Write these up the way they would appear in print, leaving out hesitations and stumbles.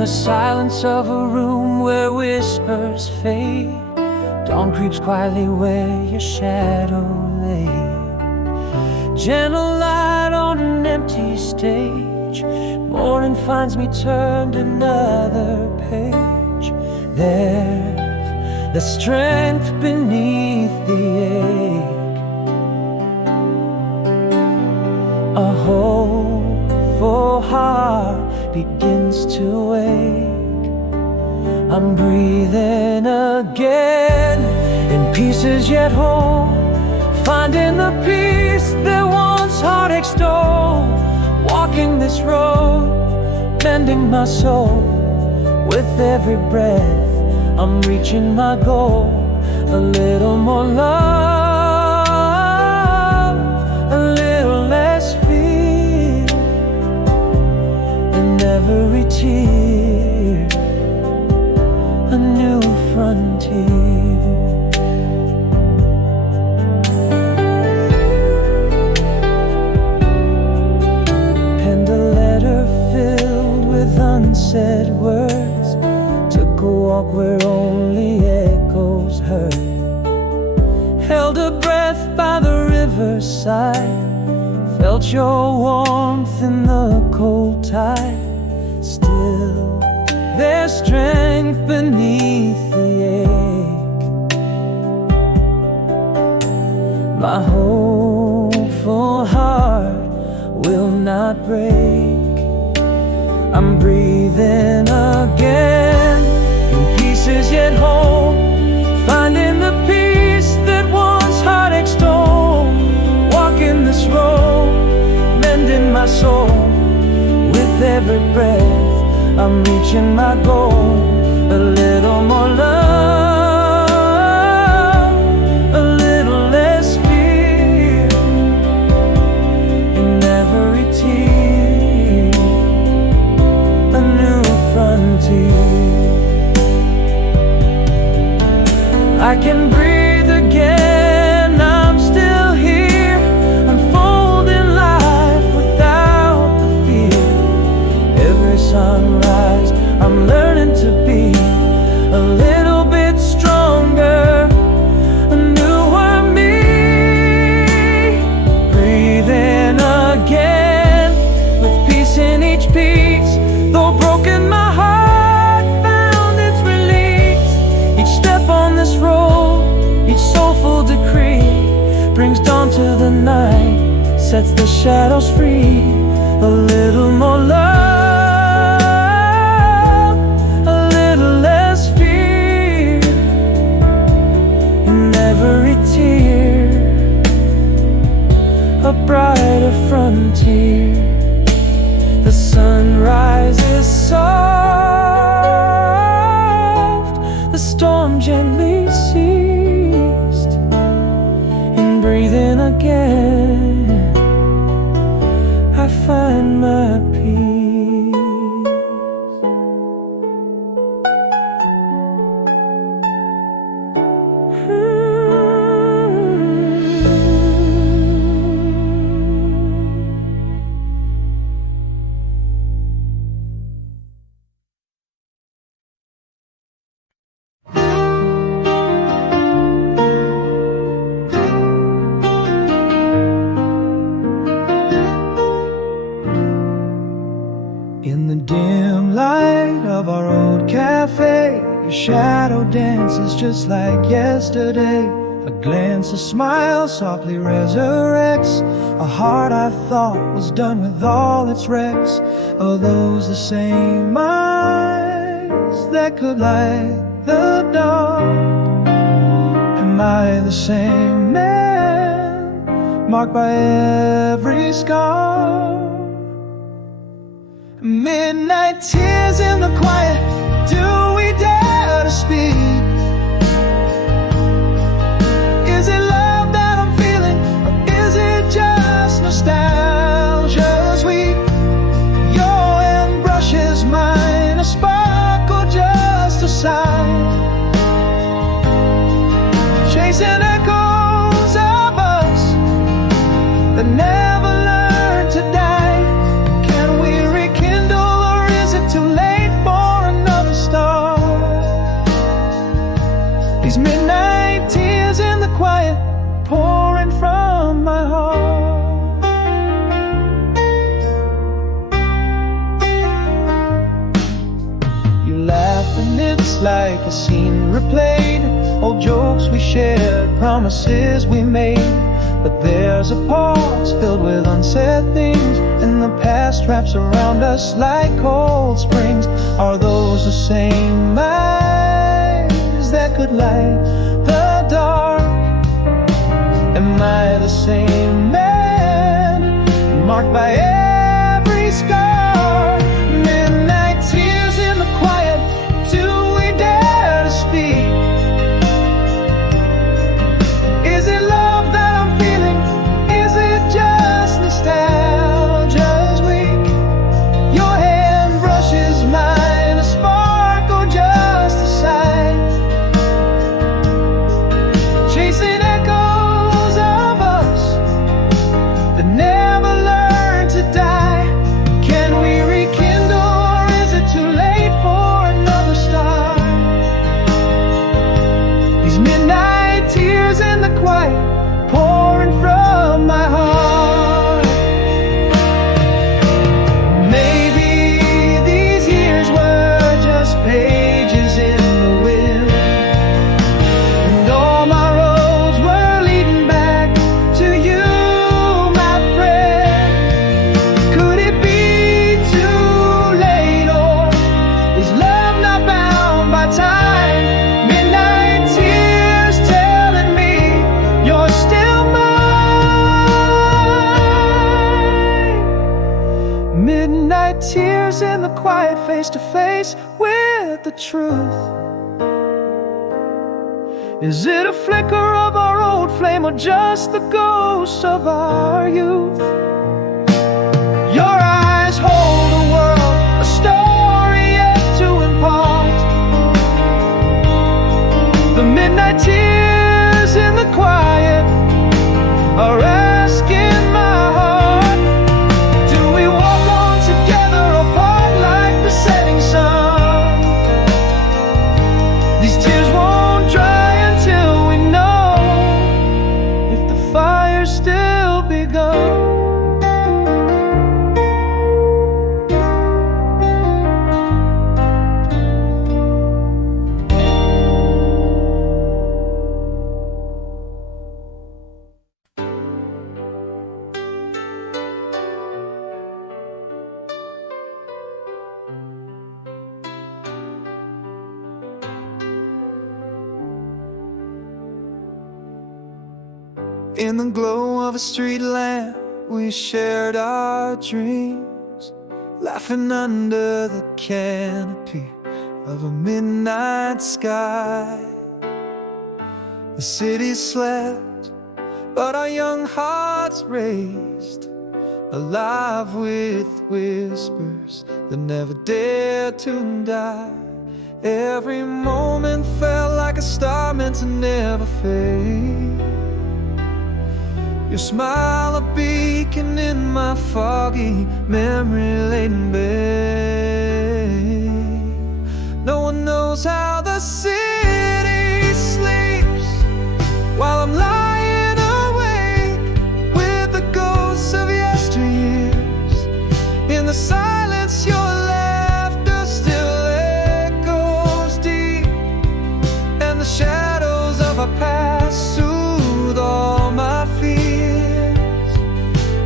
the silence of a room where whispers fade, dawn creeps quietly where your shadow lay. Gentle light on an empty stage, morning finds me turned another page. There's the strength beneath the ache, a hopeful heart begins to wake. I'm breathing again, in pieces yet whole, finding the peace that once heartache stole. Walking this road, mending my soul. With every breath, I'm reaching my goal. A little more love, a little less fear. In every tear, a new frontier. Penned a letter filled with unsaid words, took a walk where only echoes heard, held a breath by the riverside, felt your warmth in the cold tide. Still, there's strength beneath the ache. My hopeful heart will not break. I'm breathing again, in pieces yet whole, finding the peace that once heartache stole. Walking this road, mending my soul. With every breath, I'm reaching my goal. A little more love, a little less fear. In every tear, a new frontier. I can breathe again, I'm still here, unfolding life without the fear. Every sunrise, I'm learning to be a little bit stronger, a newer me. Breathing again, with peace in each piece. Though broken, my heart found its release. Each step on this road, each soulful decree, brings dawn to the night, sets the shadows free. A little more love, a little less fear. In every tear, a brighter frontier. The sunrise is soft, the storm gently ceased. In breathing again, I find my peace. In the dim light of our old cafe, your shadow dances just like yesterday. A glance, a smile softly resurrects a heart I thought was done with all its wrecks. Are those the same eyes that could light the dark? Am I the same man, marked by every scar? Midnight tears in the quiet, do we dare to speak? Is it love that I'm feeling, or is it just nostalgia sweet? Your hand brushes mine, a spark or just a sigh, chasing echoes of us that never learned to die. Can we rekindle, or is it too late for It's like a scene replayed, old jokes we shared, promises we made. But there's a pause filled with unsaid things, and the past wraps around us like cold springs. Are those the same eyes that could light the dark? Am I the same man, marked by every scar? Midnight tears in the quiet, do we dare to speak? Is it love that I'm feeling? Is it just nostalgia's weak? Your hand brushes mine, a spark or just a sigh, chasing echoes of us that never learn to die. Can we rekindle, or is it too late for another star? These midnight tears in the quiet, pouring from my heart. Maybe these years were just pages in the wind, and all my roads were leading back to you, my friend. Could it be too late, or is love not bound by time? Midnight tears telling me you're still mine. Midnight tears in the quiet, face to face with the truth. Is it a flicker of our old flame, or just the ghost of our youth? Your eyes hold a world, a story yet to impart. The midnight tears in the quiet are asking my heart, do we walk on together, apart like the setting sun? These tears won't dry until we know if the fire's still begun. In the glow of a street lamp, we shared our dreams, laughing under the canopy of a midnight sky. The city slept, but our young hearts raced, alive with whispers that never dared to die. Every moment felt like a star meant to never fade. Your smile a beacon in my foggy, memory-laden bed. No one knows how the city sleeps while I'm lying awake with the ghosts of yesteryears. In the silence, your laughter still echoes deep, and the shadows of our past soothe all my fears.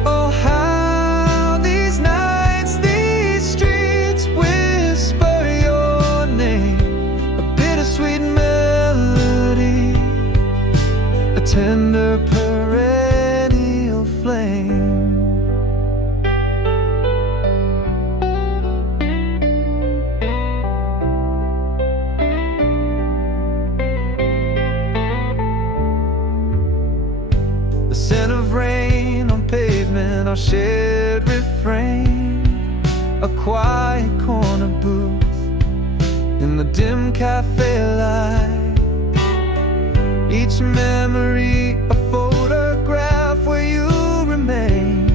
Oh, how these nights, these streets whisper your name, a bittersweet melody, a tender perennial flame. The scent of rain on pavement, our shared refrain, a quiet corner booth in the dim cafe light. Each memory a photograph where you remain,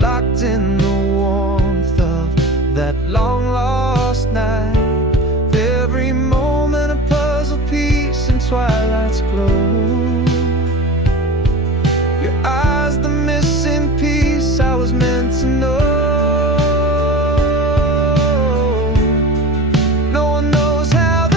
locked in the warmth of that long lost night. Every moment a puzzle piece in twilight's glow. Your eyes, the missing piece I was meant to know. No one knows how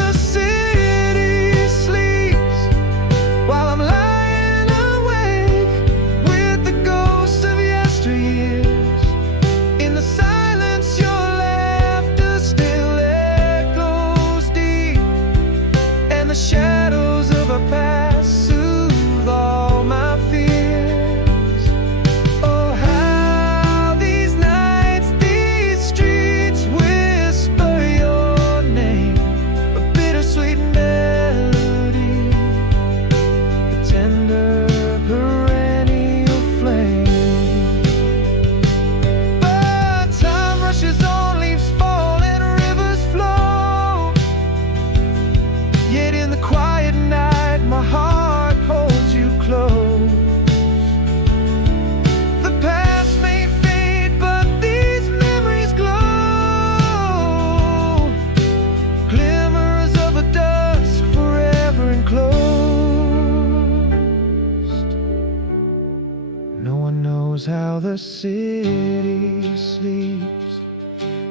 the city sleeps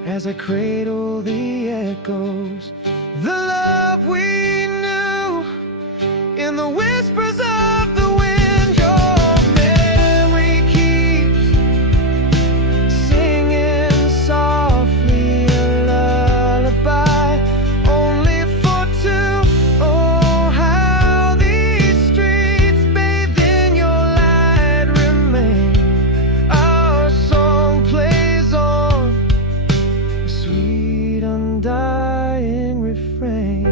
as I cradle the echoes. The love we knew in the whispers of the wind. Your memory keeps singing softly a lullaby, only for two. Oh, how these streets bathed in your light remain. Our song plays on, a sweet undying refrain.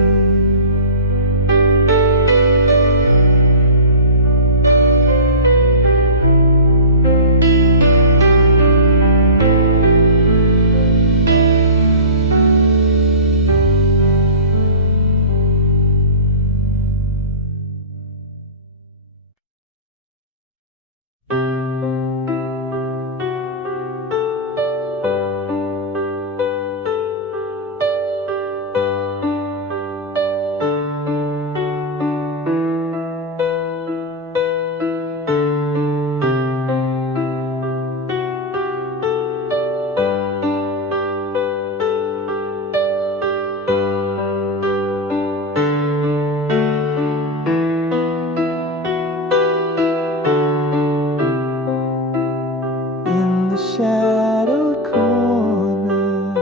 In the shadowed corner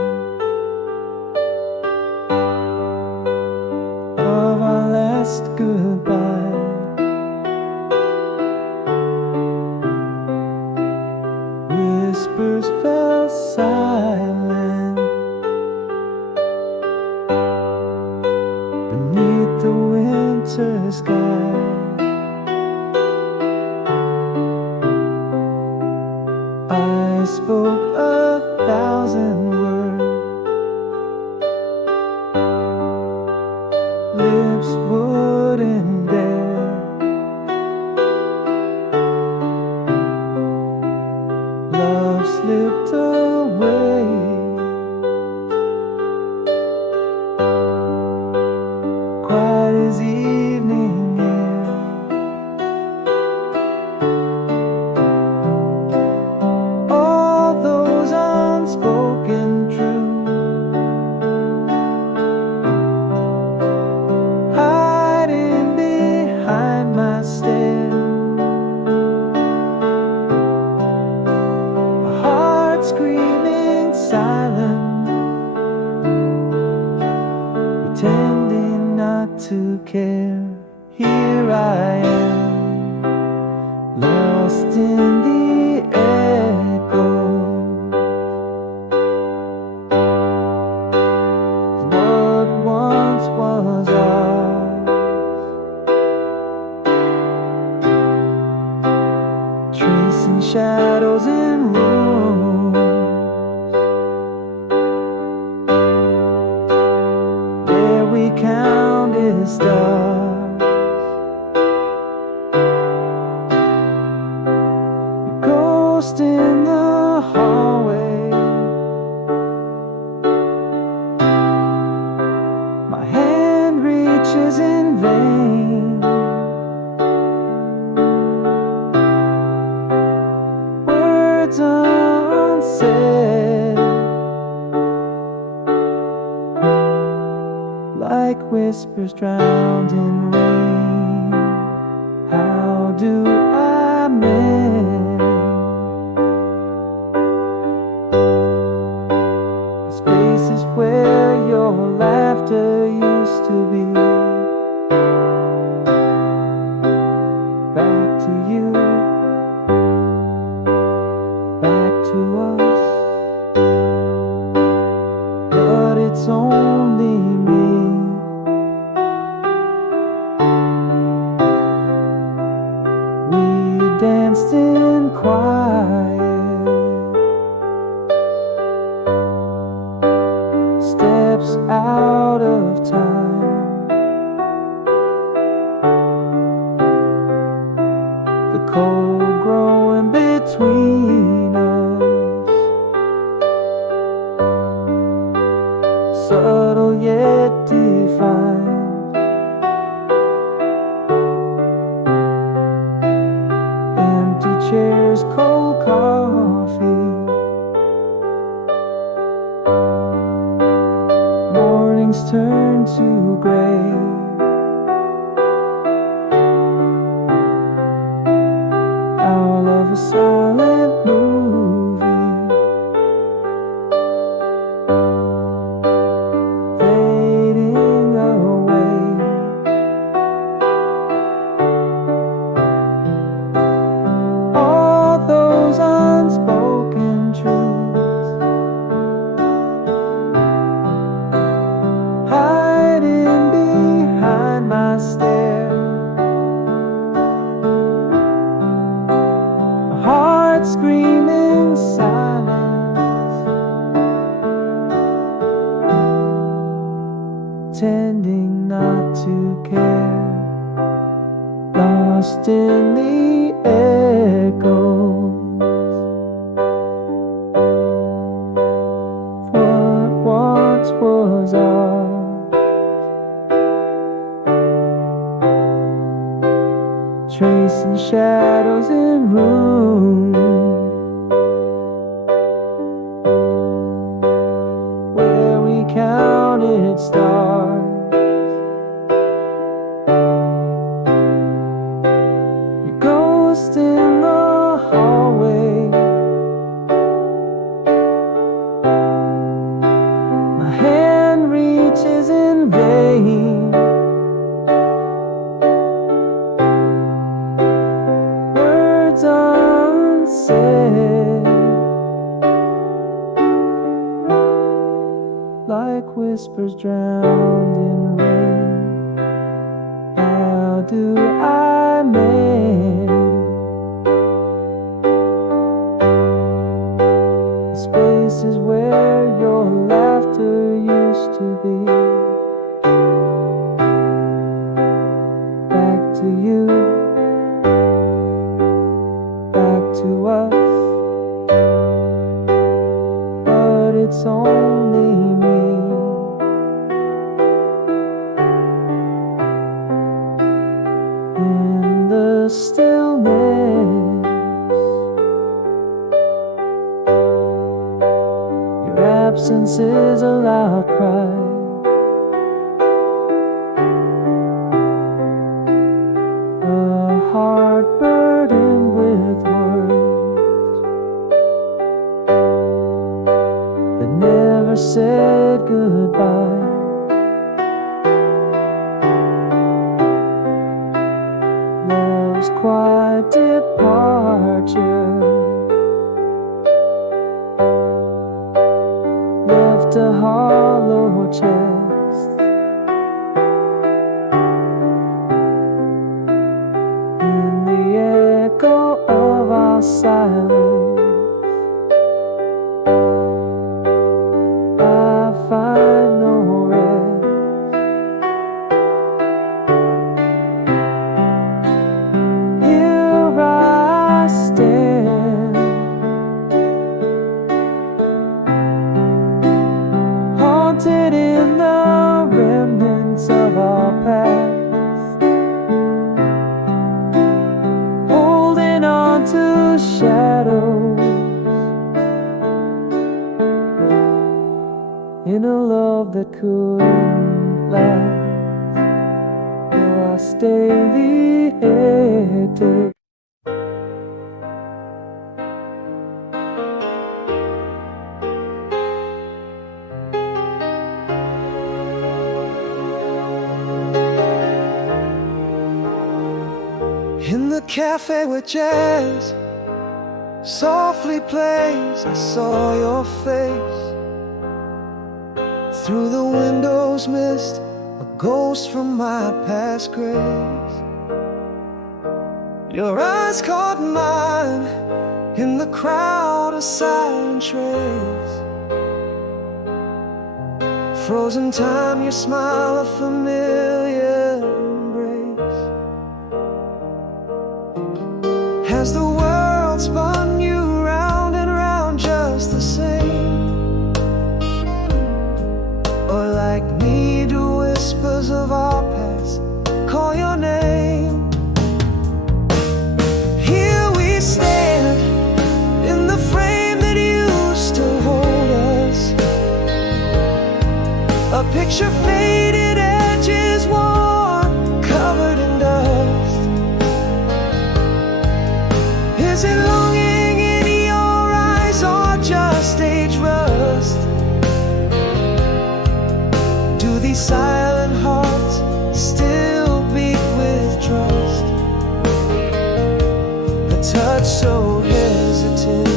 of our last goodbye, whispers fell silent beneath the winter sky. I spoke 1,000 words, lips wouldn't dare. Love slipped away, quiet as evening air. All those unspoken truths, hiding behind my stare. A heart screaming silent, pretending not to care. Here I am, lost in the echo. What once was ours, tracing shadows in rooms where we counted stars. Ghost in the hallway, my hand reaches in vain. Words unsaid, like whispers drowned in rain. How do I mend the spaces where your laughter used to be? Back to you, back to us, but it's only me. We danced in quiet, steps out of time. The cold growing between us, subtle yet defined. Empty chairs, cold cars, mornings turn to gray. Our love is silent movie, fading away. All those unspoken truths, hiding behind my stare. My heart screaming silence, pretending not to care, lost in the echoes of what once was ours. Tracing shadows in rooms where we counted stars. Your ghost in the hallway, my hand reaches in vain. Words unsaid, like whispers drowned in rain. How do I make the spaces where your laughter used to be? Back to you, back to us, but it's only me. In the stillness, your absence is a loud cry. A heart burdened with words that never said goodbye. Love's quiet departure left a hollow chest. In the echo of our silence, I find no rest. Here I stand, haunted in the remnants of our past, holding on to shadows in a love that couldn't last. Where I stay headed. In the cafe where jazz softly plays, I saw your face. Through the window's mist, a ghost from my past grace. Your eyes caught mine in the crowd, a silent trace. Frozen time, your smile, a familiar embrace. Has the world spun you round and round just the same? Or like me, do whispers of our past call your name? Here we stand in the frame that used to hold us, a picture faded edges worn, covered in dust. Is it longing in your eyes or just age rust? Do these silent hearts still beat with trust? A touch so hesitant,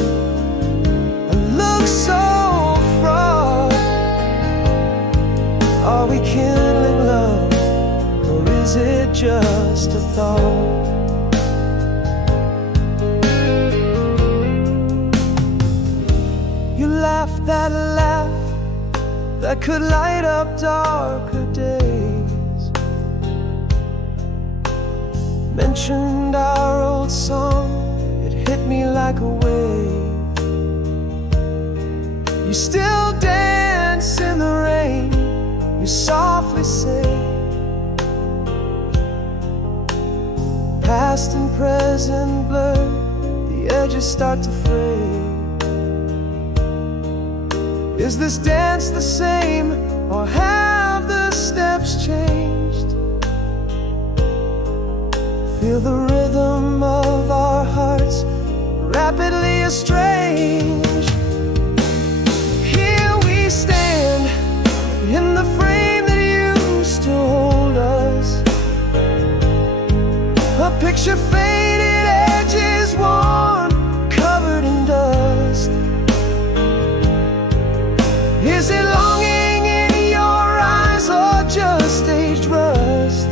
a look so fraught. Are we kindling love, or is it just a thought? You laughed that laugh that could light up darker days, mentioned our old song, it hit me like a wave. You still dance in the rain, you softly say, past and present blur, the edges start to fade. Is this dance the same, or have the steps changed? Feel the rhythm of our hearts rapidly estranged. Here we stand in the frame that used to hold us, a picture faded, edges worn, covered in dust. Is it longing in your eyes or just aged rust?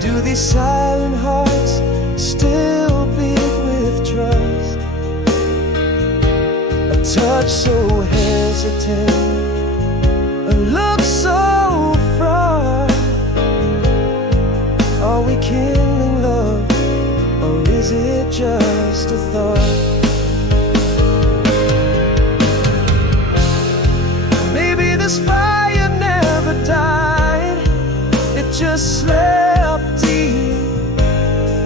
Do these silent hearts still beat with trust? A touch so hesitant, a look so fraught. Are we kindling love, or is it just a thought? This fire never died, it just slept deep.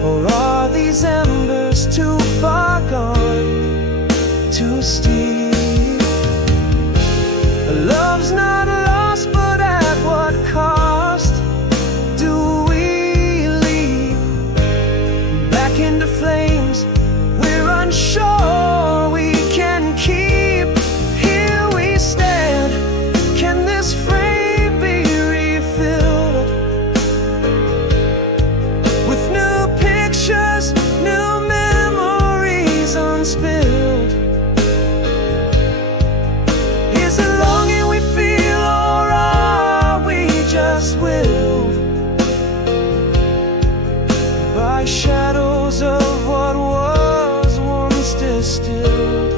Or are these embers too far gone, too steep? Love's not lost, but at what cost do we leave? Back into flames we're unsure we can keep. Here we stand, can this frame be refilled with new pictures, new memories unspilled? Is it longing we feel, or are we just willed by shadows of what was once distilled?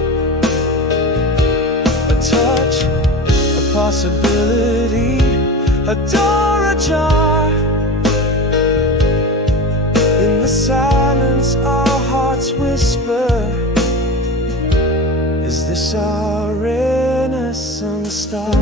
A touch, a possibility, a door ajar. In the silence our hearts whisper, is this our renaissance star?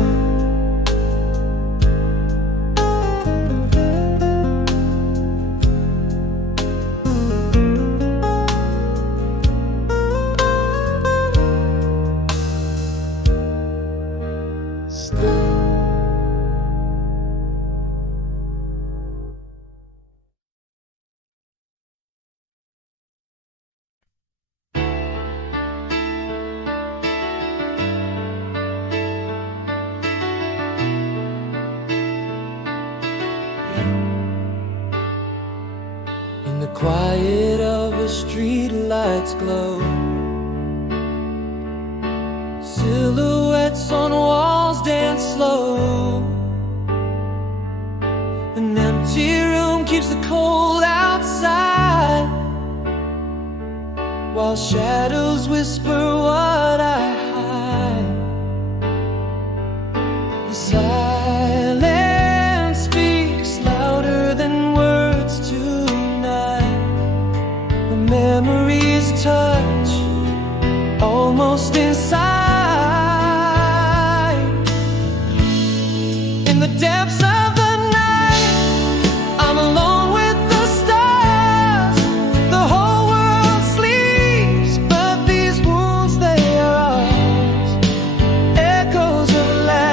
The quiet of a street light's glow, silhouettes on walls dance slow. An empty room keeps the cold outside, while shadows whisper what I hide. The silence speaks louder than words tonight. The memories touch almost inside. In the depths of the night, I'm alone with the stars. The whole world sleeps, but these wounds, they are ours. Echoes of life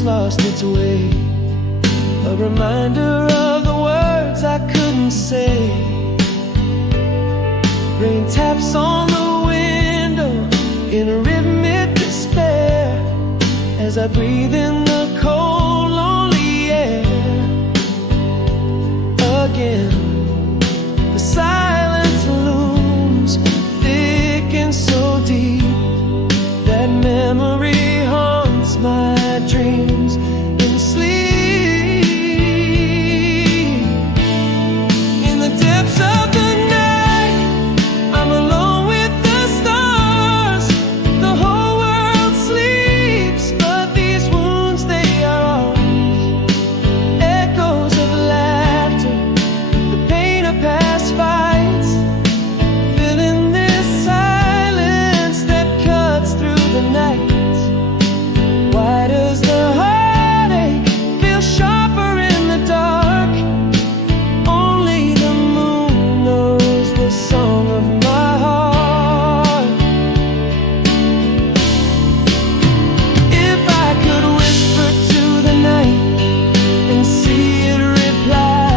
tune's lost its way, a reminder of the words I couldn't say. Rain taps on the window in a rhythmic despair as I breathe in the cold, lonely air. Again, the silence looms thick and so deep that memory haunts my dreams in sleep. In the depths of the night, I'm alone with the stars. The whole world sleeps, but these wounds, they are ours. Echoes of laughter, the pain of past fights, filling this silence that cuts through the night. Why does the heartache feel sharper in the dark? Only the moon knows the song of my heart. If I could whisper to the night and see it reply,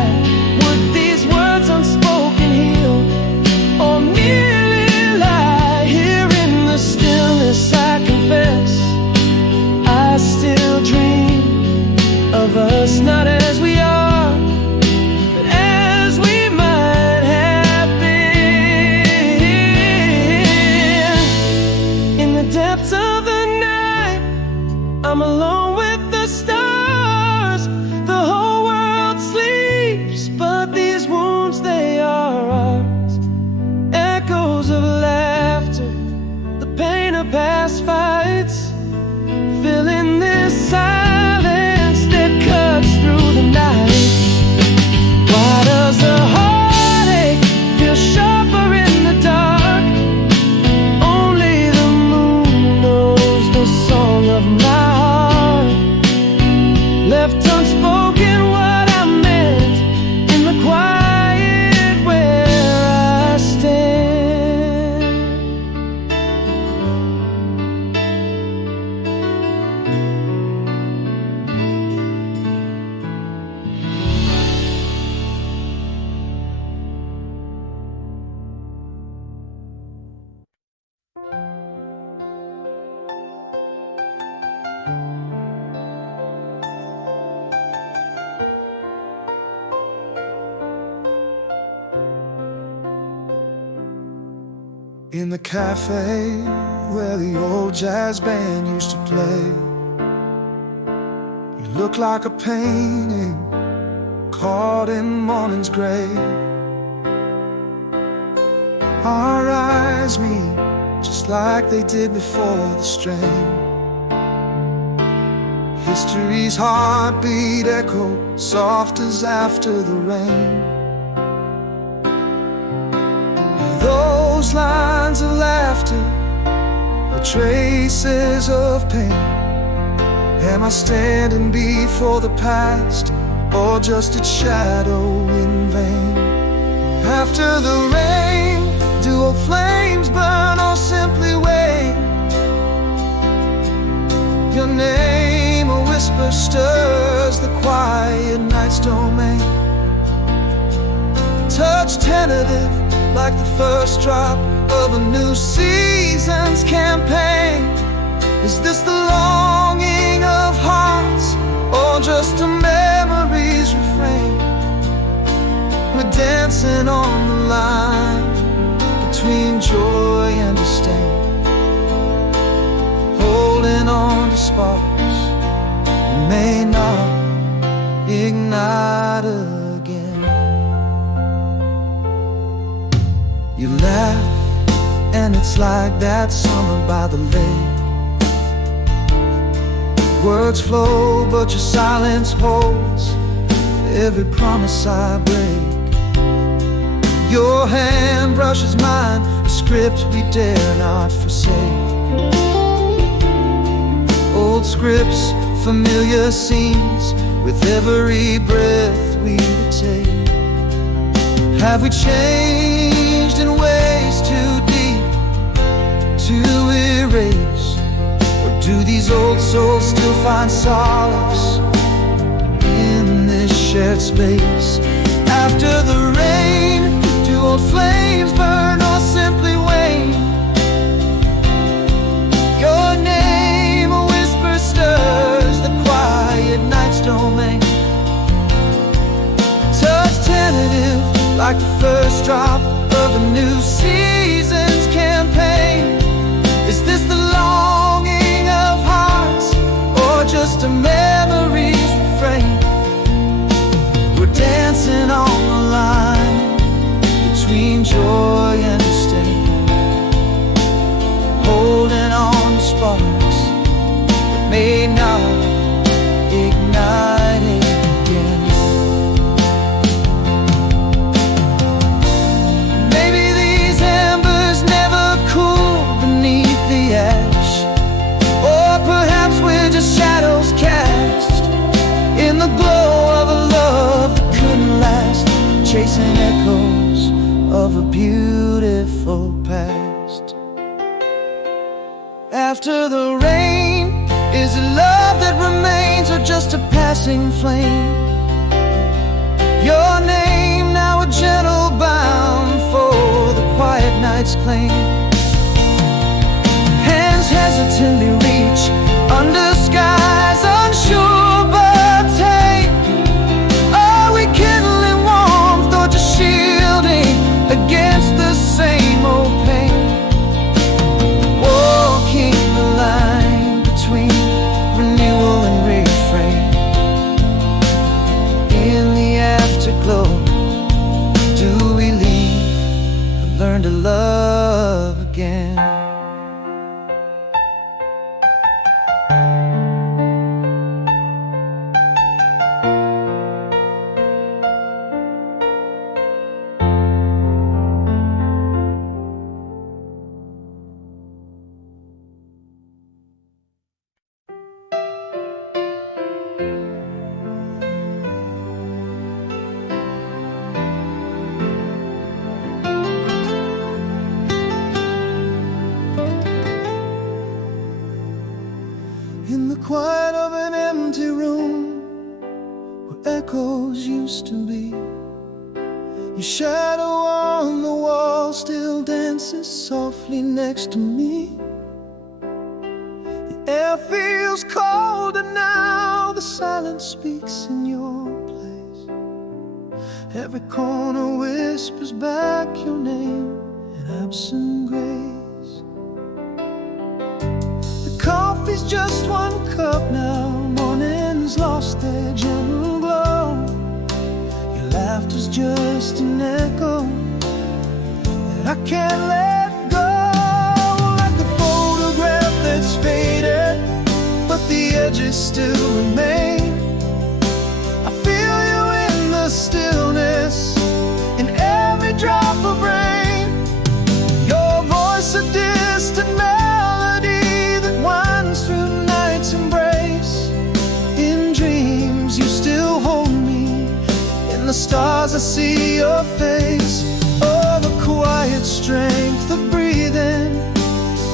would these words unspoken heal or merely lie? Here in the stillness, I confess I still dream of us not as we are, but as we might have been. In the depths of the night, I'm alone with the stars. The whole world sleeps, but these wounds, they are ours. Echoes of laughter, the pain of past fights, filling this silence that cuts through the night. Why does the heartache feel sharper in the dark? Only the moon knows the song of my heart. Left unspoken what I meant in the quiet where I stand. In the cafe where the old jazz band used to play, you look like a painting caught in morning's gray. Our eyes meet just like they did before the strain. History's heartbeat echo soft as after the rain. Those lines of laughter are traces of pain. Am I standing before the past, or just its shadow in vain? After the rain, do old flames burn or simply wane? Your name, a whisper, stirs the quiet night's domain. Touch tentative, like the first drop of a new season's campaign. Is this the longing of hearts, or just a memory's refrain? We're dancing on the line between joy and disdain, holding on to sparks that may not ignite again. You laugh, and it's like that summer by the lake. Words flow, but your silence holds every promise I break. Your hand brushes mine, a script we dare not forsake. Old scripts, familiar scenes, with every breath we take. Have we changed in ways too deep to erase? Or do these these old souls still find solace in this shared space. After the rain, do old flames burn or simply wane? Your name, a whisper stirs the quiet night's domain. Touch tentative, like the first drop of a new season's campaign. Is this the longing of hearts, or just a memory's refrain? We're dancing on the line between joy and disdain, holding on to sparks that may not ignite again. Maybe these embers never cool beneath the ash, or perhaps we're just shadows cast in the glow of a love that couldn't last, chasing echoes of a beautiful past. After the rain, is it love that remains, or just a passing flame? Your name, now a gentle balm for the quiet night's claim. Hands hesitantly reach under skies unsure but tame. Are we kindling warmth, or just shielding against the same old pain? Walking the line between renewal and refrain. In the afterglow, do we leave or learn to love again? In the quiet of an empty room where echoes used to be, your shadow on the wall still dances softly next to me. The air feels colder now, the silence speaks in your place. Every corner whispers back your name in absent grace. Coffee's just one cup now, morning's lost their gentle glow. Your laughter's just an echo that I can't let go. Like a photograph that's faded, but the edges still remain. I feel you in the stillness, in every drop of rain. Your voice a distant melody that winds through night's embrace. In dreams you still hold me, in the stars I see your face. Oh, the quiet strength of breathing,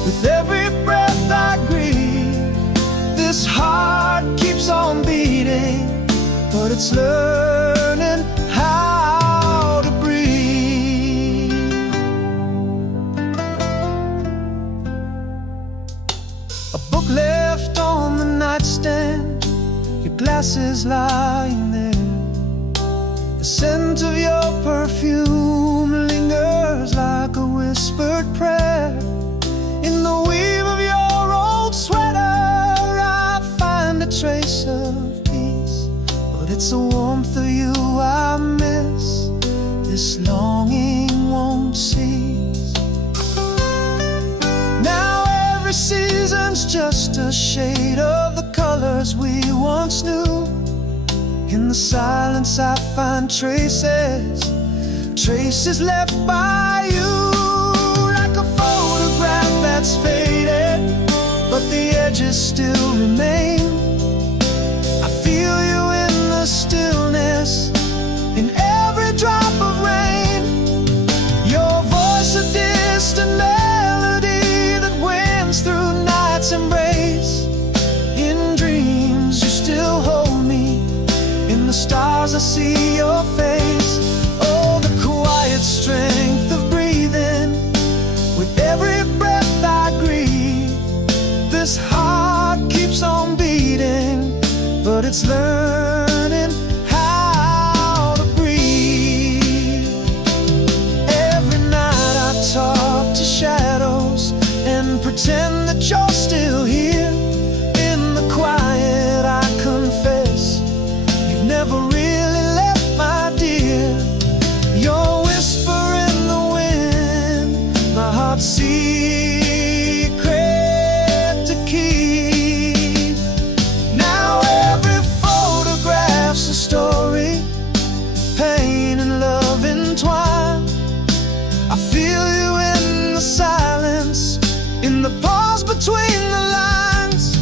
with every breath I breathe. This heart keeps on beating, but it's learning how to breathe. A book left on the nightstand, your glasses lying there. The scent of your perfume lingers like a whispered prayer. In the weave of your old sweater I find a trace of peace, but it's the warmth of you I miss. This longing won't cease. Now every season's just a shade of the colors we once knew. In the silence I find traces, traces left by you. Like a photograph that's faded, but the edges still remain. I feel you in the stillness, in every drop of rain. Your voice a distant melody that winds through night's embrace. see your face. Oh, the quiet strength of breathing. With every breath I breathe, this heart keeps on beating, but it's learning how to breathe. Every night I talk to shadows and pretend that you're still here. In the quiet I confess, you've never really left, my dear. Your whisper in the wind, my heart's secret to keep. Now every photograph's a story, pain and love entwined. I feel you in the silence, in the pause between the lines.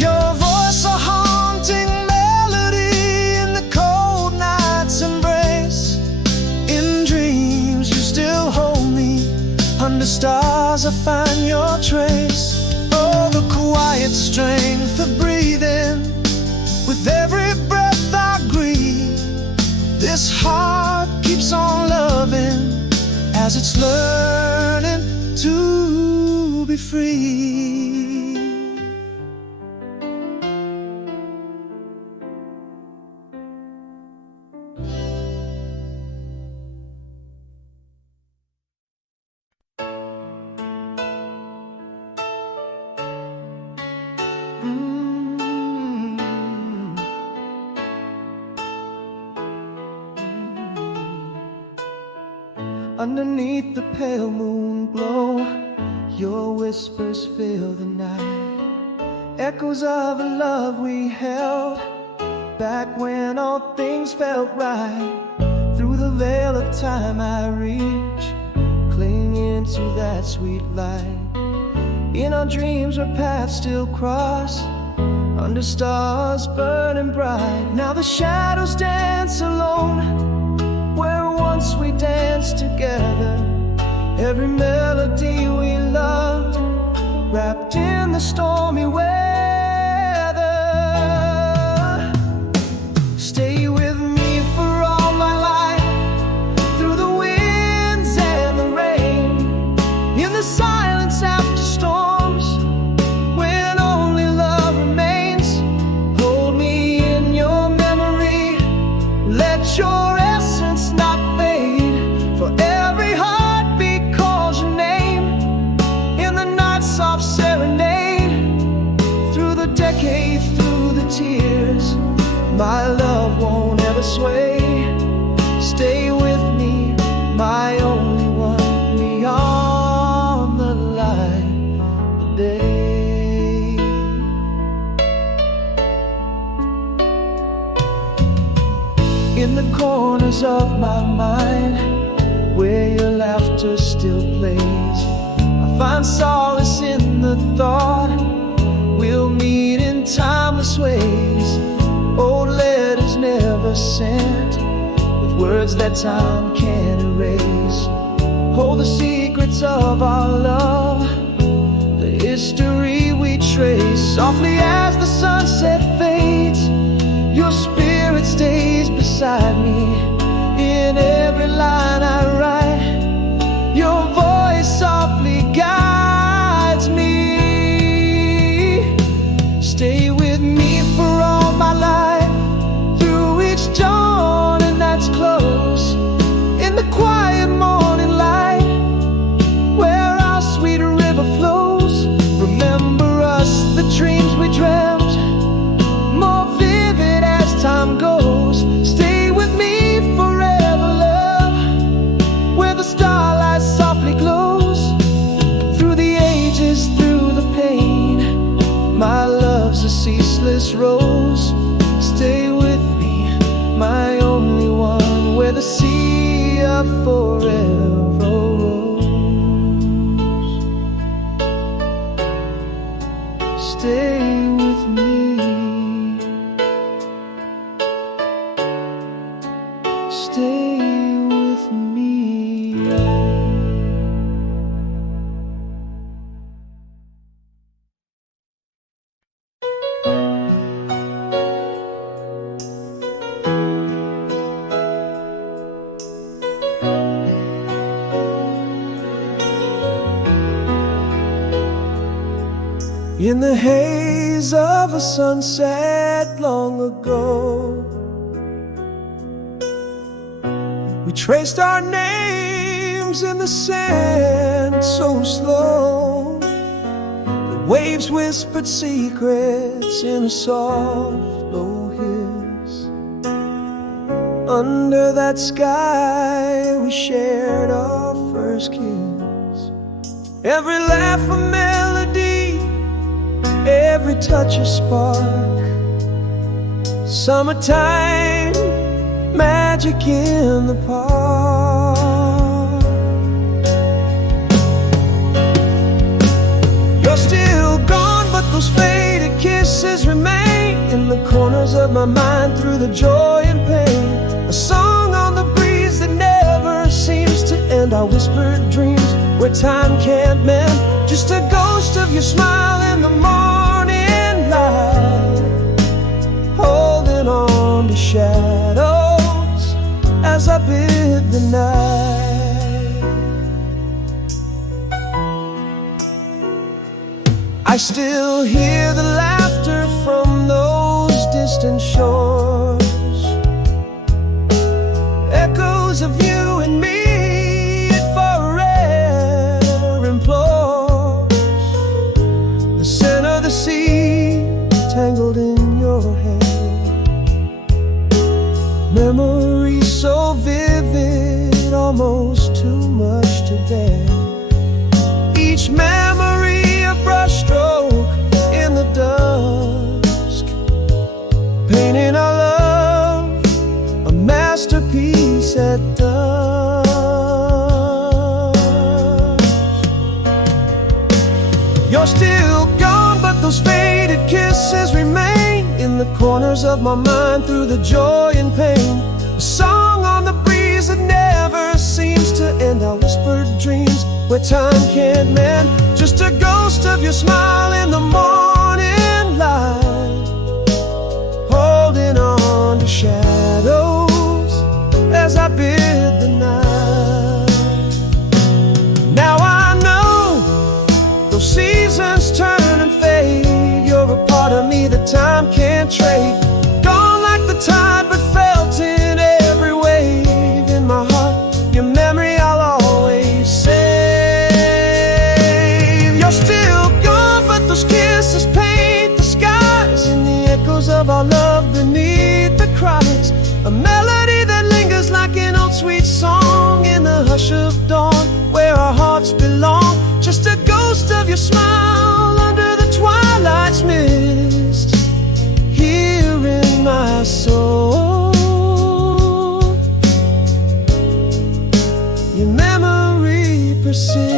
Your voice a haunting melody in the cold night's embrace. In dreams you still hold me, under stars I find your trace. Oh, the quiet strength of breathing. With every breath I breathe, this heart keeps on loving as it's learning to be free. Underneath the pale moon glow, your whispers fill the night. Echoes of a love we held back when all things felt right. Through the veil of time I reach, clinging to that sweet light. In our dreams where paths still cross, under stars burning bright. Now the shadows dance alone where once we danced together. Every melody we loved, wrapped in the stormy weather. Stay with me for all my life, through the winds and the rain. In the silence after storms, when only love remains. Hold me in your memory, let your essence not fade. For every heartbeat calls your name, in the night's soft serenade. Through the decades, through the tears, my love won't ever sway. Stay with me, my only one, beyond the light of day. In the corners of my mind, where your laughter still plays, I find solace in the thought we'll meet in timeless ways. Old letters never sent, with words that time can't erase, hold the secrets of our love, the history we trace. Softly as the sunset fades, your spirit stays beside me. In every line I write, your voice softly guides me. Stay with me for all my life, through each dawn and night's close. In the quiet morning light, where our sweet river flows. Remember us, the dreams we dreamt, more vivid as time goes. Stay with me forever, love, where the starlight softly glows. Through the ages, through the pain, my love's a ceaseless rose. Stay with me, my only one, where the sea of forever rolls. Stay with me, stay with me. In the haze of a sunset long ago, we traced our names in the sand so slow. The waves whispered secrets in a soft low hiss. Under that sky we shared our first kiss. Every laugh a melody, every touch a spark. Summertime magic in the park. You're still gone, but those faded kisses remain in the corners of my mind through the joy and pain. A song on the breeze that never seems to end. Our whispered dreams where time can't mend. Just a ghost of your smile in the morning light, holding on to shadows as I bid the night. I still hear the laughter from those distant shores, echoes of you and me it forever implores. The scent of the sea tangled in your hair, memories so vivid, almost too much to bear. Each memory a brushstroke in the dusk, painting our love a masterpiece at dusk. You're still gone, but those faded kisses remain in the corners of my mind through the joy and pain. A song on the breeze that never seems to end. Our whispered dreams where time can't mend. Just a ghost of your smile in the morning light, holding on to shadows as I bid the night. Now I know those seasons turn and fade. You're a part of me that time can't trade. Gone like the tide, but felt in every wave. In my heart, your memory I'll always save. You're still gone, but those kisses paint the skies in the echoes of our love beneath the cries. A melody that lingers like an old sweet song in the hush of dawn where our hearts belong. Just a ghost of your smile under the twilight's mist, here in my soul. Your memory persists.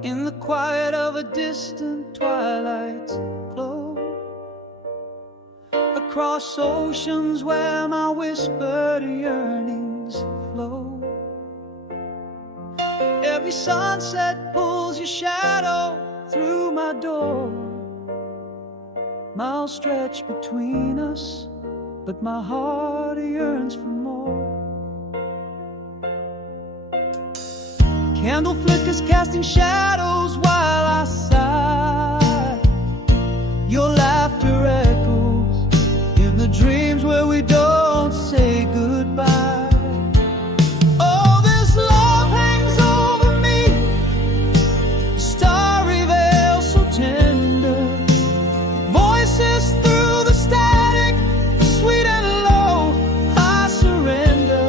In the quiet of a distant twilight's glow, across oceans where my whispered yearnings flow, every sunset pulls your shadow through my door. Miles stretch between us, but my heart yearns for more. Candle flickers casting shadows while I sigh. Your laughter echoes in the dreams where we don't say goodbye. Oh, this love hangs over me, a starry veil so tender. Voices through the static, sweet and low, I surrender.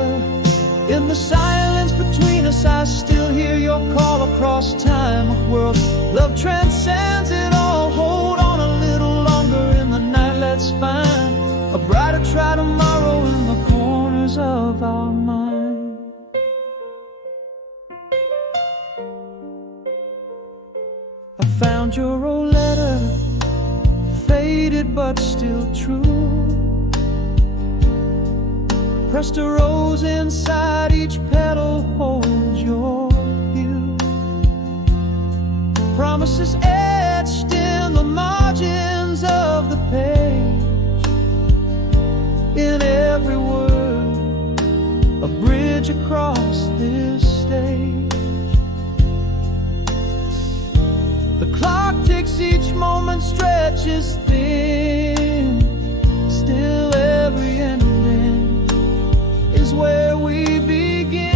In the silence between us, I still hear your call across time of worlds. Love transcends it all. Hold on a little longer in the night. Let's find a brighter try tomorrow in the corners of our mind. Found your old letter, faded but still true. Pressed a rose inside, each petal holds your hue. Promises etched in the margins of the page. In every word, a bridge across this stage. The clock ticks, each moment stretches thin. Still every ending is where we begin.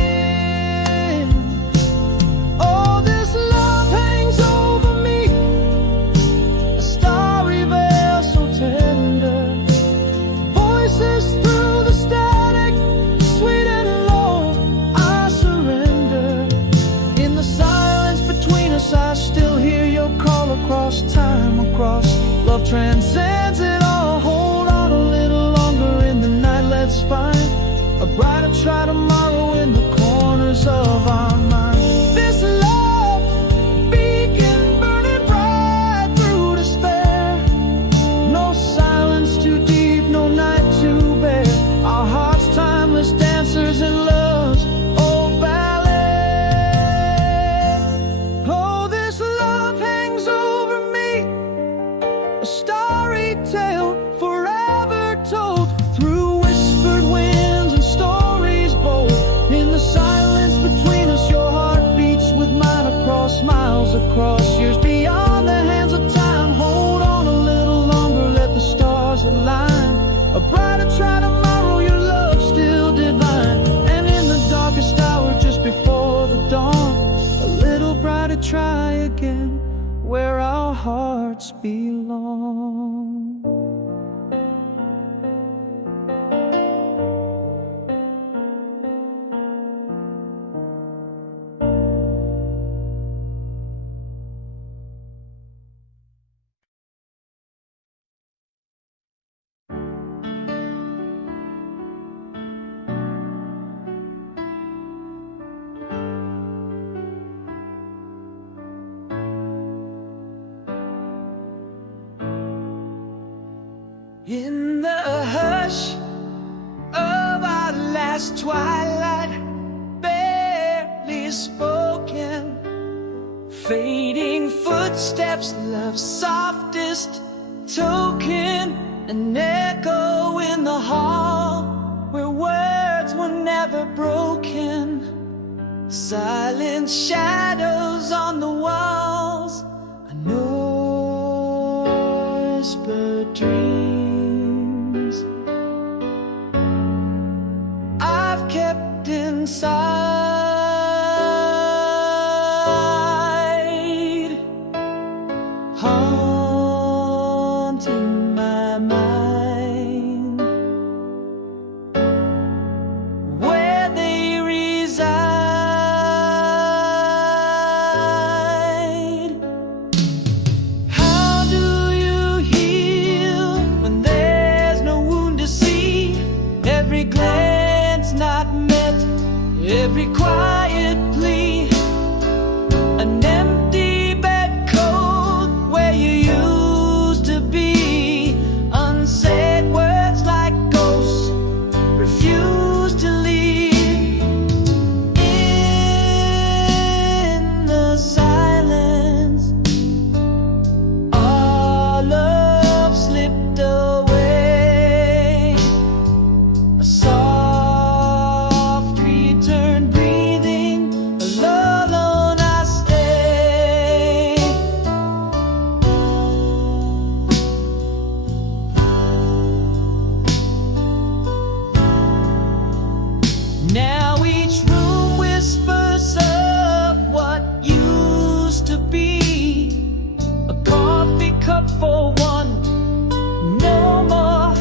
Oh, this love hangs over me, a starry veil so tender. Voices through the static, sweet and low, I surrender. In the silence between us, I still hear your call across time, across love transcends it all. Hold on a little longer in the night, let's find a brighter try tomorrow in the corners of our mind. This love beacon burning bright through despair. No silence too deep, no night too bare. Our hearts timeless dancers in love's old ballet. Oh, this love hangs over me, a starry tale forever told through whispered winds and stories bold. In the silence between us, your heart beats with mine across miles, across years, beyond the hands of time. Hold on a little longer, let the stars align. A brighter try tomorrow, your love still divine. And in the darkest hour, just before the dawn, a little brighter try again, where our hearts belong. In the hush of our last twilight, barely spoken, fading footsteps, love's softest token, an echo in the hall where words were never broken. Silent shadows on the walls, I know whispered dreams I've kept inside, haunting my mind, where they reside. How do you heal when there's no wound to see? Every glance not met, every quiet plea, an empty bed cold where you used to be. Unsaid words like ghosts refuse to leave. In the silence, our love slipped away. A soft return breathing, alone I stay. Now each room whispers of what used to be. A coffee cup for one, no more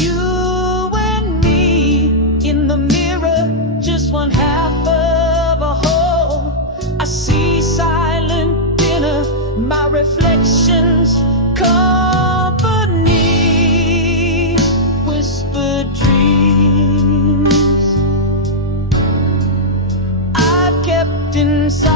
you and me. In the mirror, just one half of a whole. I see silent dinner, my reflections company, whispered dreams I've kept inside.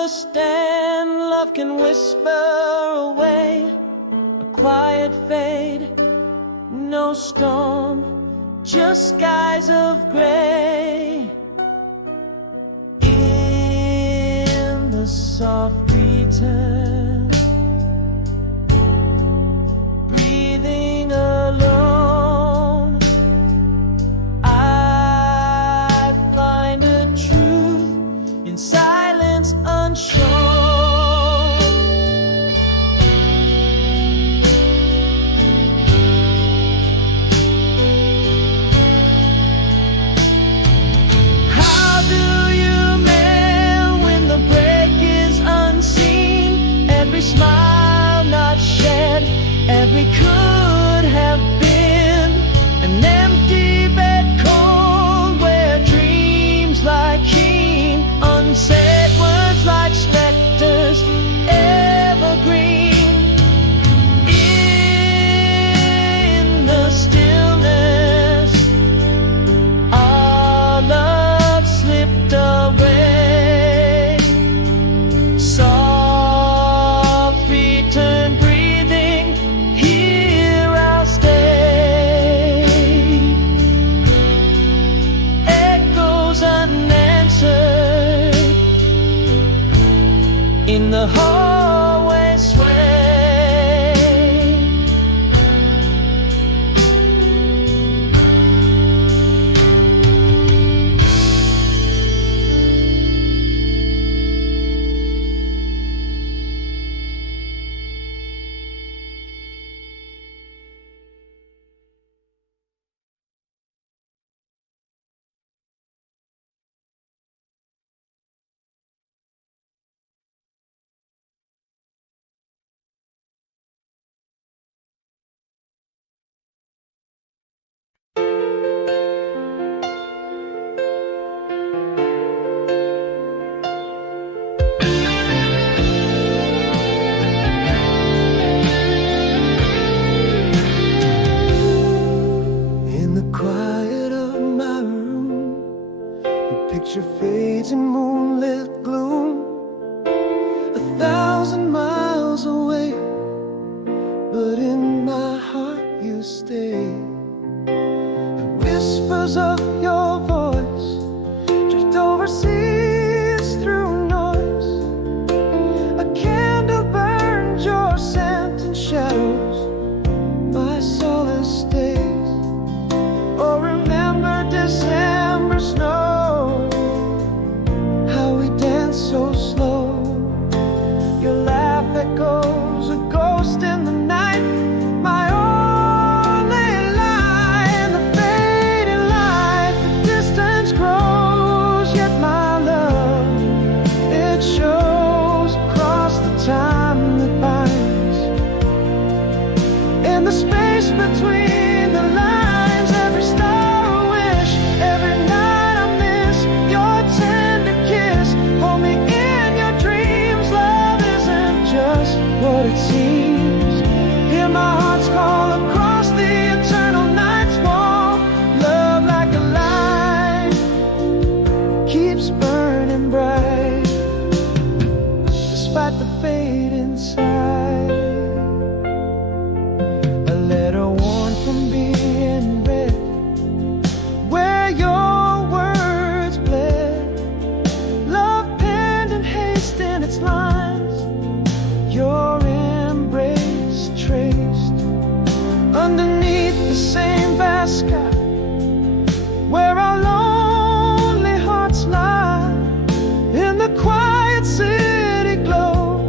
understand love can whisper away, a quiet fade, no storm, just skies of gray. In the soft return, breathing alone, I find a truth in silence unshown. How do you mend when the break is unseen? Every smile not shed, every could have been an empty bed cold where dreams lie keen, unsaid words like specters evergreen. In the stillness, our love slipped away. Soft return breathing, here I'll stay. Echoes unanswered in the hallway sway. In the quiet of my room, the picture fades in moonlit gloom. 1,000 miles away, but in my heart you stay. The whispers of your voice drift overseas through noise. A candle burns your scent in shadows, my solace stays. Oh, remember December snow, how we danced so slow. Your laugh echoes, a ghost in the night, my only light. In the fading light, the distance grows, yet my love, it shows across the time that binds. In the space between the lines, every star a wish, every night I miss your tender kiss. Hold me in your dreams, love isn't just what it seems. Hear my heart's call across the eternal night's wall. Love like a light keeps burning bright, despite the fade inside. A letter worn from being read, where your words bled. Love penned in haste in its lines, your embrace traced. Underneath the same vast sky, where our lonely hearts lie. In the quiet city glow,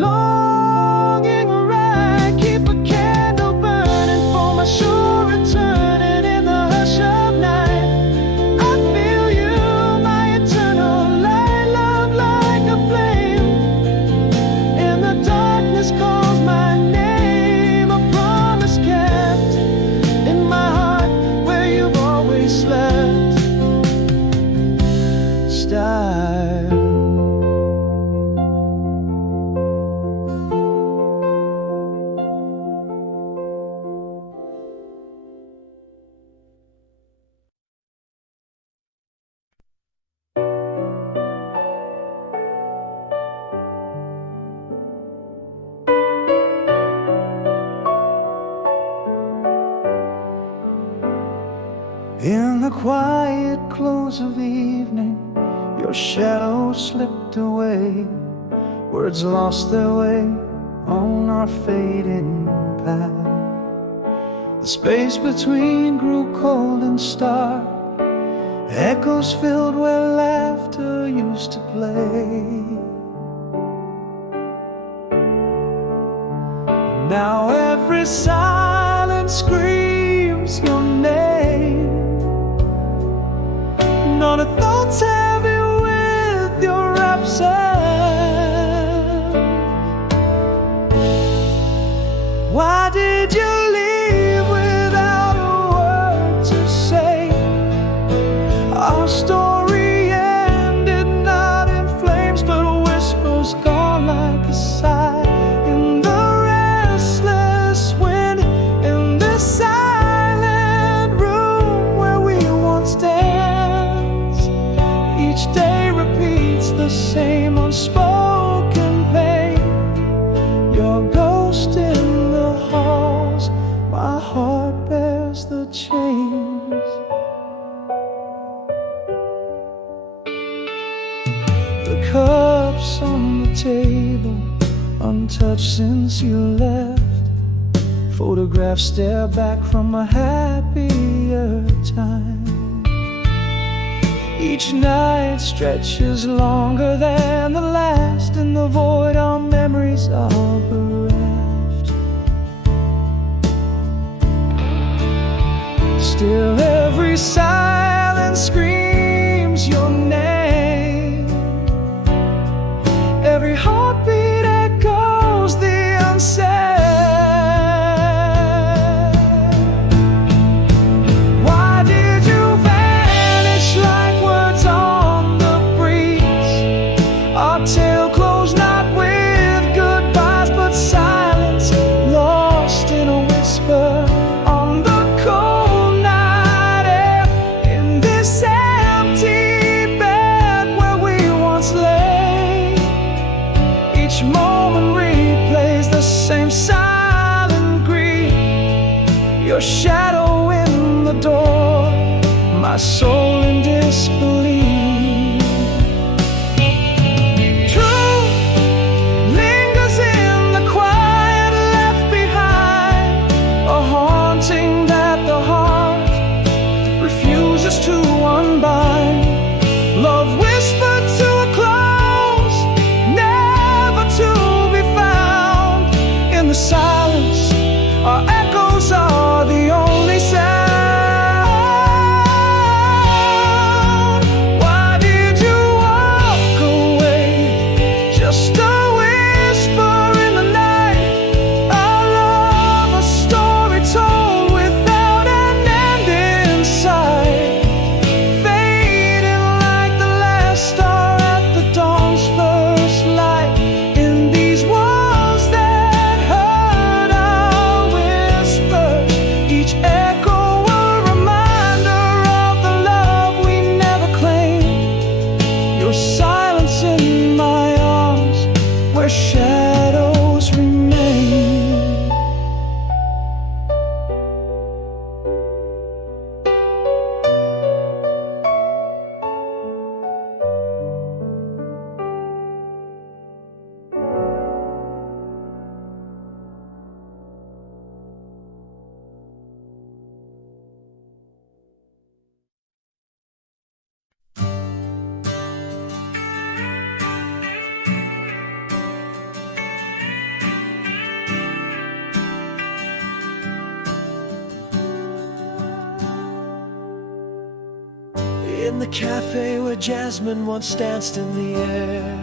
longing right. Keep a candle burning for my sure return, and in the hush of night I feel you, my eternal light. Love like a flame in the darkness calls my name. A promise kept in my heart where you've always slept. Style. In the quiet close of evening, your shadow slipped away. Words lost their way on our fading path. The space between grew cold and stark. Echoes filled where laughter used to play. Now every silence screams your name. Not a thought's heavy with your absence. Why did you leave without a word to say? Our story ended not in flames, but whispers gone like a sigh. In the restless wind, in this silent room where we once danced, each day repeats the same unspoken pain. Your ghost in the halls, my heart bears the chains. The cups on the table, untouched since you left. Photographs stare back from a happier time. Each night stretches longer than the last. In the void our memories are bereft. Still every silence screams your name. Every heartbeat echoes the unsaid. Why did you vanish like words on the breeze? Our tale closed not with goodbyes, but silence lost in a whisper on the cold night air. In this empty bed where we once lay, each moment replays the same silent grief. Your shadow in the door, my soul in disbelief. Truth lingers in the quiet left behind, a haunting that the heart refuses to unbind. Love whispered to a close, never to be found. In the silence, our echoes are the only sound. Why did you walk away? Just a whisper in the night. Our love, a story told without an end in sight. Fading like the last star at the dawn's first light. In these walls that heard our whispers, each echo a reminder of the love we never claimed. Your silence in my arms, where shadows remain. In the cafe where jasmine once danced in the air,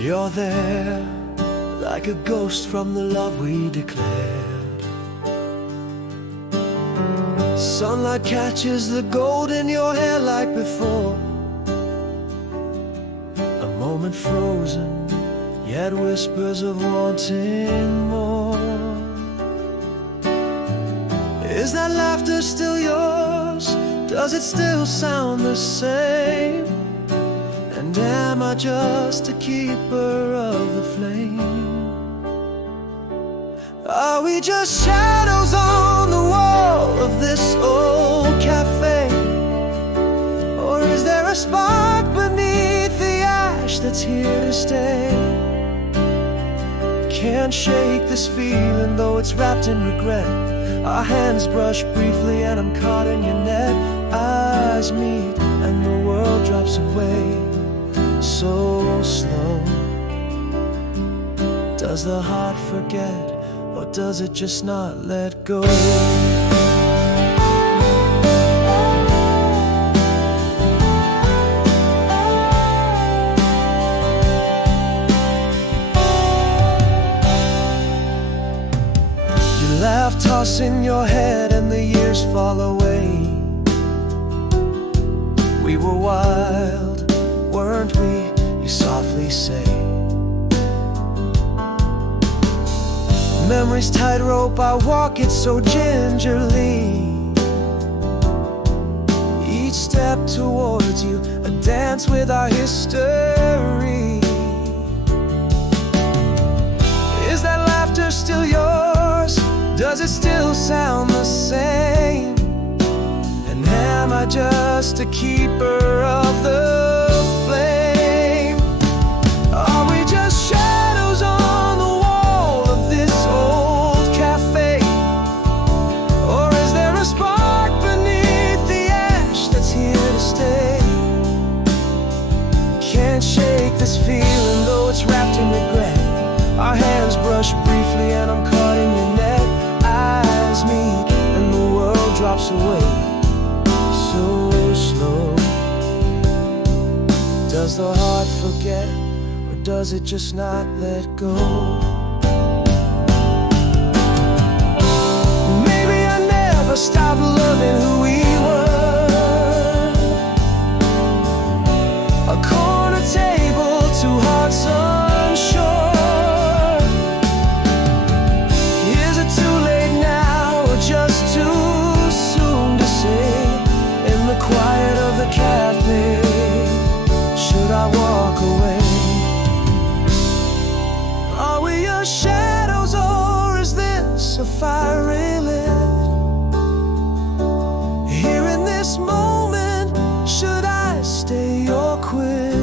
you're there, like a ghost from the love we declared. Sunlight catches the gold in your hair like before, a moment frozen, yet whispers of wanting more. Is that laughter still yours? Does it still sound the same? And am I just a keeper of the flame? Are we just shadows on the wall of this old cafe? Or is there a spark beneath the ash that's here to stay? Can't shake this feeling though it's wrapped in regret. Our hands brush briefly and I'm caught in your net. Eyes meet and the world drops away so slow. Does the heart forget, or does it just not let go? You laugh, tossing your head, and the years fall away. We were wild, weren't we? You softly say. Memory's tightrope, I walk it so gingerly. Each step towards you, a dance with our history. Is that laughter still yours? Does it still sound the same? And am I just a keeper of the flame? Are we just shadows on the wall of this old cafe? Or is there a spark beneath the ash that's here to stay? Can't shake this feeling though it's wrapped in regret. Our hands brush briefly and I'm caught in your net. Eyes meet and the world drops away so slow. Does the heart forget, or does it just not let go? Maybe I never stopped loving who we were. A corner table, two hearts unsure. Is it too late now, or just too soon to say? In the quiet of the cafe, should I walk away? Are we your shadows, or is this a fire lit? Here in this moment, should I stay or quit?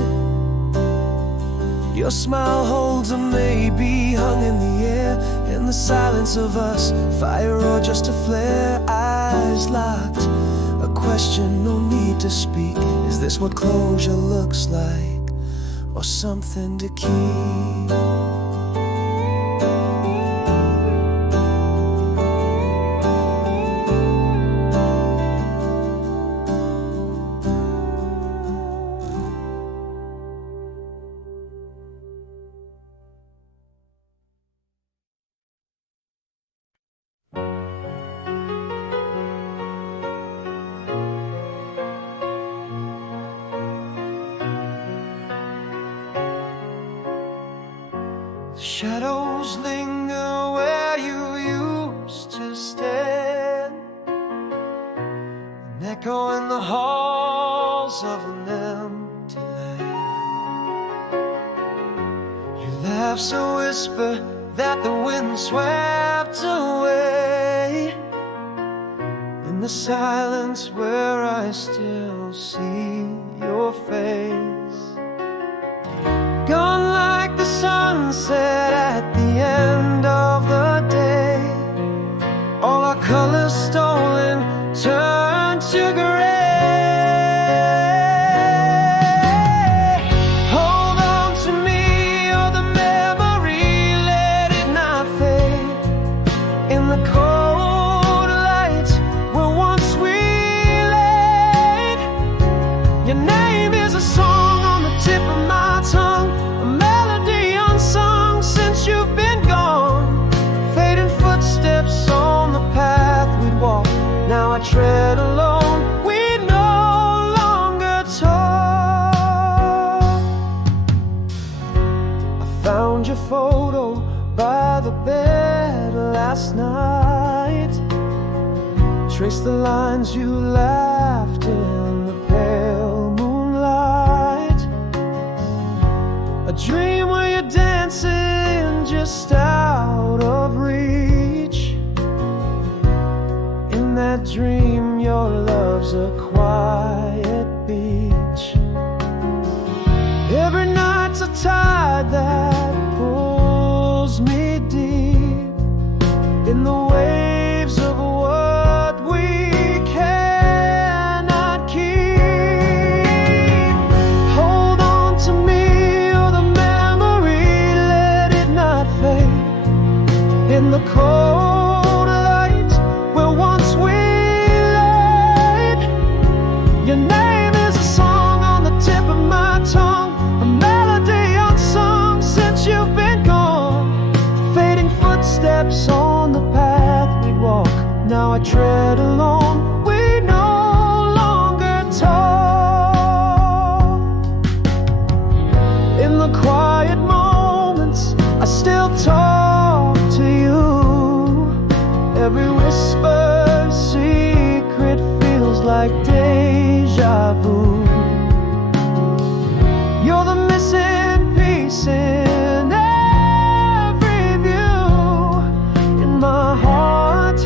Your smile holds a maybe hung in the air. In the silence of us, fire or just a flare. Eyes locked, a question, no need to speak. Is this what closure looks like, or something to keep? Shadows linger where you used to stand, an echo in the halls of an empty land. Your laugh's a whisper that the wind swept away. In the silence where I still see your face, gone like the sunset at the end of the day. All our colors stolen, turned to gray. Hold on to me, or the memory, let it not fade. In the cold light where once we lay, Found your photo by the bed last night. Traced the lines you laughed in the pale moonlight. A dream where you're dancing just out of reach. In that dream your love's a quiet beach. Every night's a tide that pulls me deep in the waves of what we cannot keep. Hold on to me, or the memory, let it not fade. In the cold light where once we laid, your name is a song on the tip of my tongue, a melody unsung since you've been gone. Fading footsteps on the path we'd walk, now I tread alone. We no longer talk. In the quiet moments I still talk to you. Every whispered secret feels like deja vu. You're the missing piece in every view. In my heart,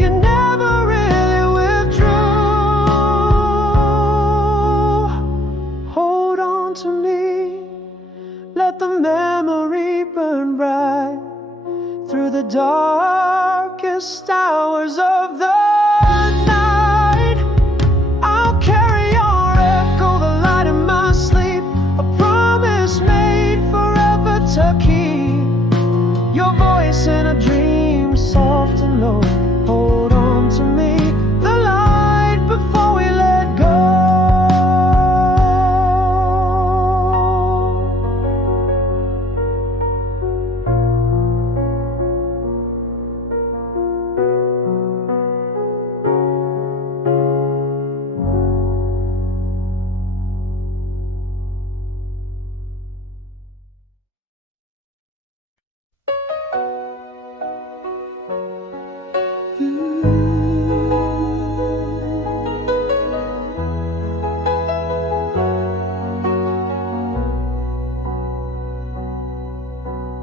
you never really withdrew. Hold on to me, let the memory burn bright through the darkest hours of the night. I'll carry your echo, the light in my sleep, a promise made forever to keep. Your voice in a dream, soft and low. Hold on to me, the light before we let go.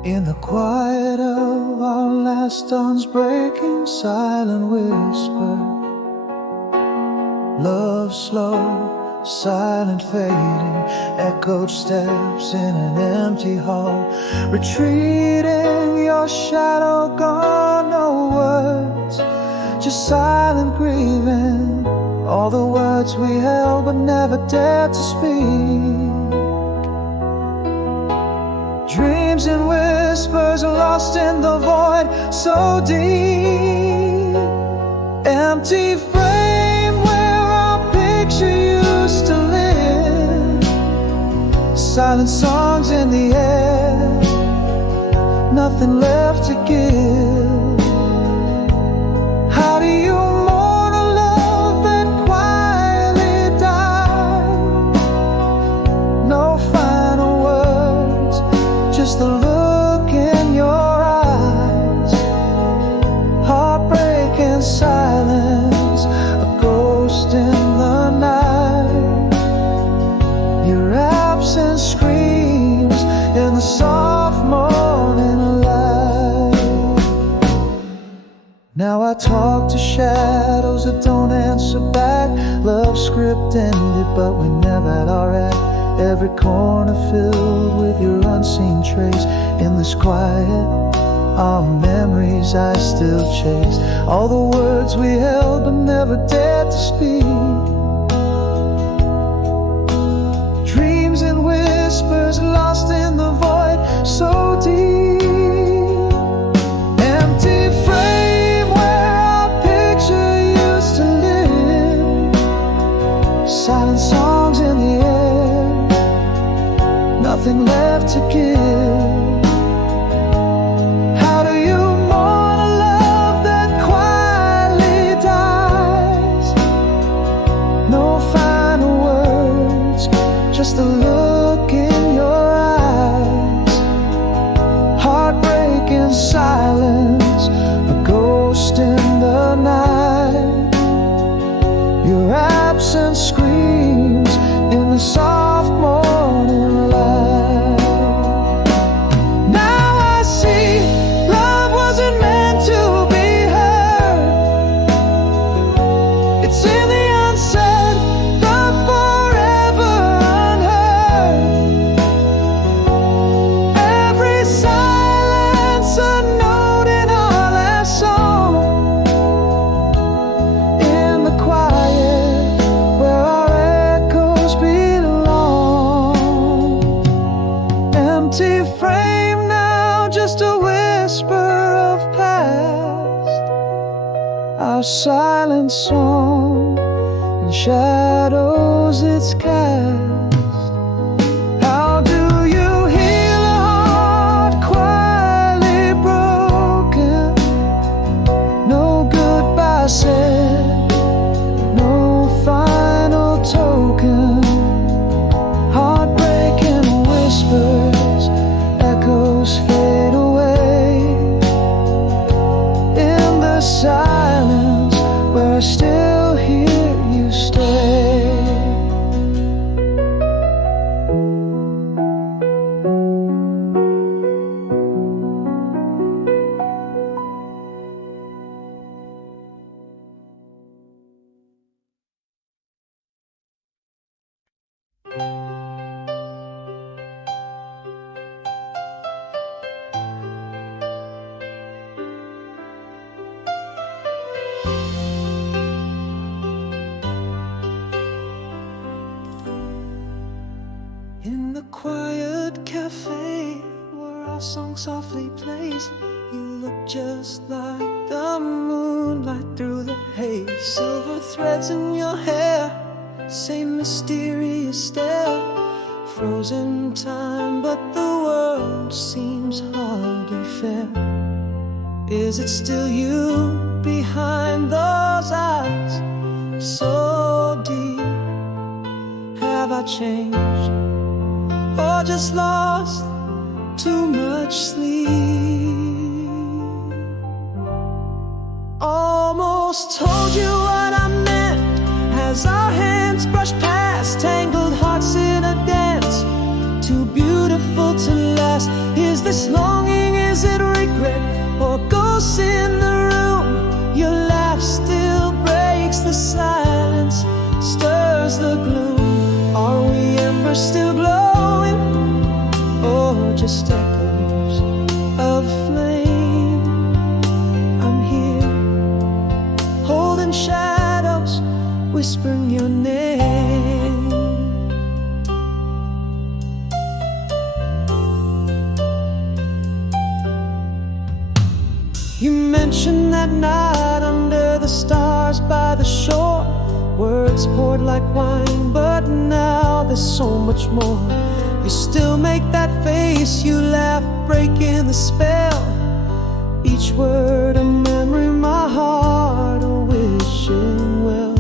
In the quiet of our last dawn's breaking, silent whisper, love slow, silent fading, echoed steps in an empty hall, retreating, your shadow gone, no words, just silent grieving, all the words we held but never dared to speak. Dreams and whispers lost in the void so deep. Empty frame where our picture used to live. Silent songs in the air, nothing left to give. How do you mourn a love that quietly died? No final words, just the look in your eyes. Heartbreak and silence, a ghost in the night. Your absence screams in the soft morning light. Now I talk to shadows that don't answer back. Love script ended, but we never had our act. Every corner filled with your unseen trace. In this quiet, our memories I still chase. All the words we held but never dared to speak. Dreams and whispers lost in the void so deep. Empty frame where our picture used to live. Silent songs in the air, nothing left to give. How do you mourn a love that quietly dies? No final words, just a look in your eyes. empty frame now, just a whisper of past. Our silent song in shadows it's cast. How do you heal a heart quietly broken? No goodbye said, no final token. Heartbreaking whispers, echoes fade away. In the silence where I still hear you stay. In the quiet cafe where our song softly plays, you look just like the moonlight through the haze. Silver threads in your hair, same mysterious stare. Frozen time, but the world seems hardly fair. Is it still you behind those eyes? So deep, have I changed? Or just lost too much sleep? Almost told you what I meant as our hands brush past tangled hearts in a dance. Too beautiful to last. Is this longing, is it regret, or ghosts in the room? Your laugh still breaks the silence, stirs the gloom. Are we embers still glowing, or just echoes of flame? I'm here, holding shadows, whispering your name. You mentioned that night under the stars by the shore. Words poured like wine, but now there's so much more. You still make that face, you laugh, breaking the spell. Each word a memory, my heart a wishing well.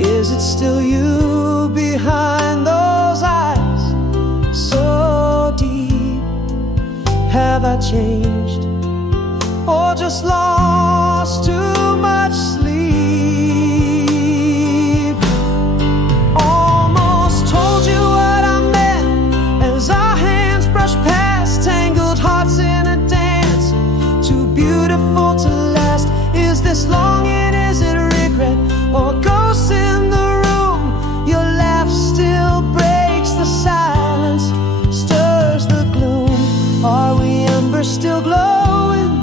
Is it still you behind those eyes, so deep? Have I changed, or just lost too much sleep? Almost told you what I meant as our hands brush past tangled hearts in a dance. Too beautiful to last. Is this longing, is it regret, or ghosts in the room? Your laugh still breaks the silence, stirs the gloom. Are we embers still glowing,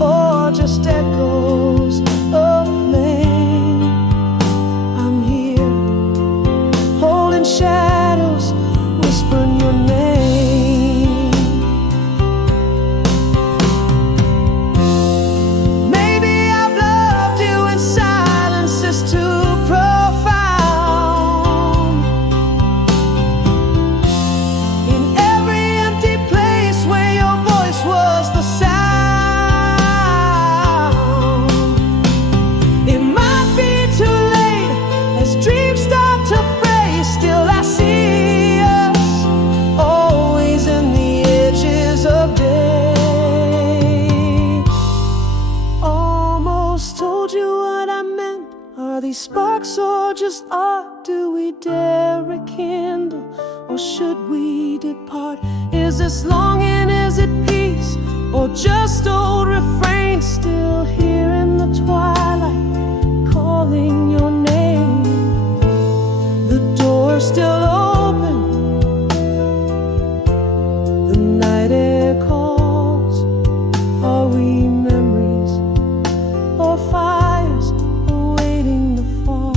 or just echoes of flame? I'm here, holding shadows, whispering your name. Maybe I've loved you in silence, it's too profound. In every empty place where your voice was the sound. It might be too late as dreams start to fray. Still I see us always in the edges of day. Almost told you what I meant. Are these sparks or just art? Do we dare rekindle, or should we depart? Is this longing, is it peace, or just old refrain? Still here in the twilight, calling your name. The door still open, the night air calls. Are we memories or fires awaiting the falls?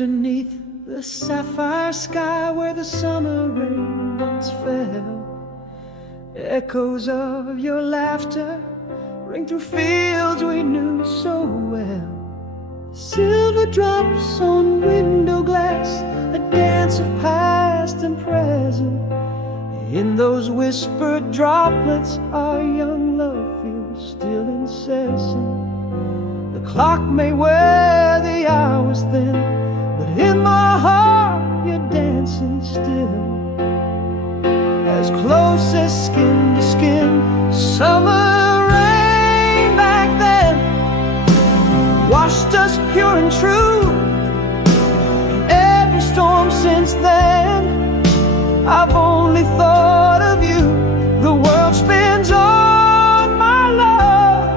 underneath the sapphire sky where the summer rain once fell. Echoes of your laughter ring through fields we knew so well. Silver drops on window glass, a dance of past and present. In those whispered droplets our young love feels still incessant. The clock may wear the hours thin, but in my heart you're dancing still. As close as skin to skin, summer rain back then washed us pure and true. In every storm since then, I've only thought of you. The world spins on, my love,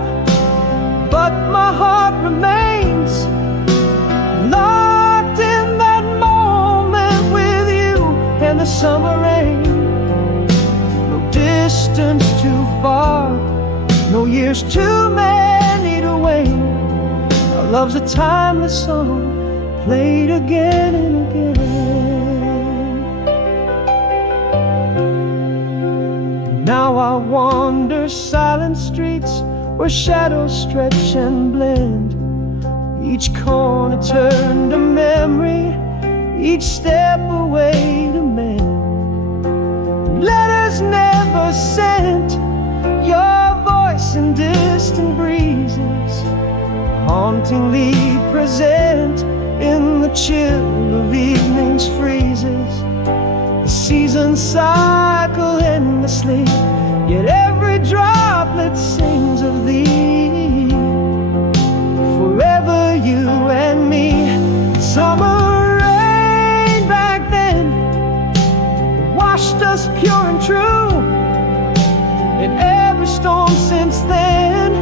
but my heart remains locked in that moment with you and the summer rain. No distance too far, no years too many to wait. Our love's a timeless song, played again and again. Now I wander silent streets where shadows stretch and blend. Each corner turned to memory, each step away to mend. Letters never sent, your voice in distant breezes, hauntingly present in the chill of evening's freezes. The seasons cycle endlessly, yet every droplet sings of thee. Forever you and me. Summer rain back then washed us pure and true. In every storm since then,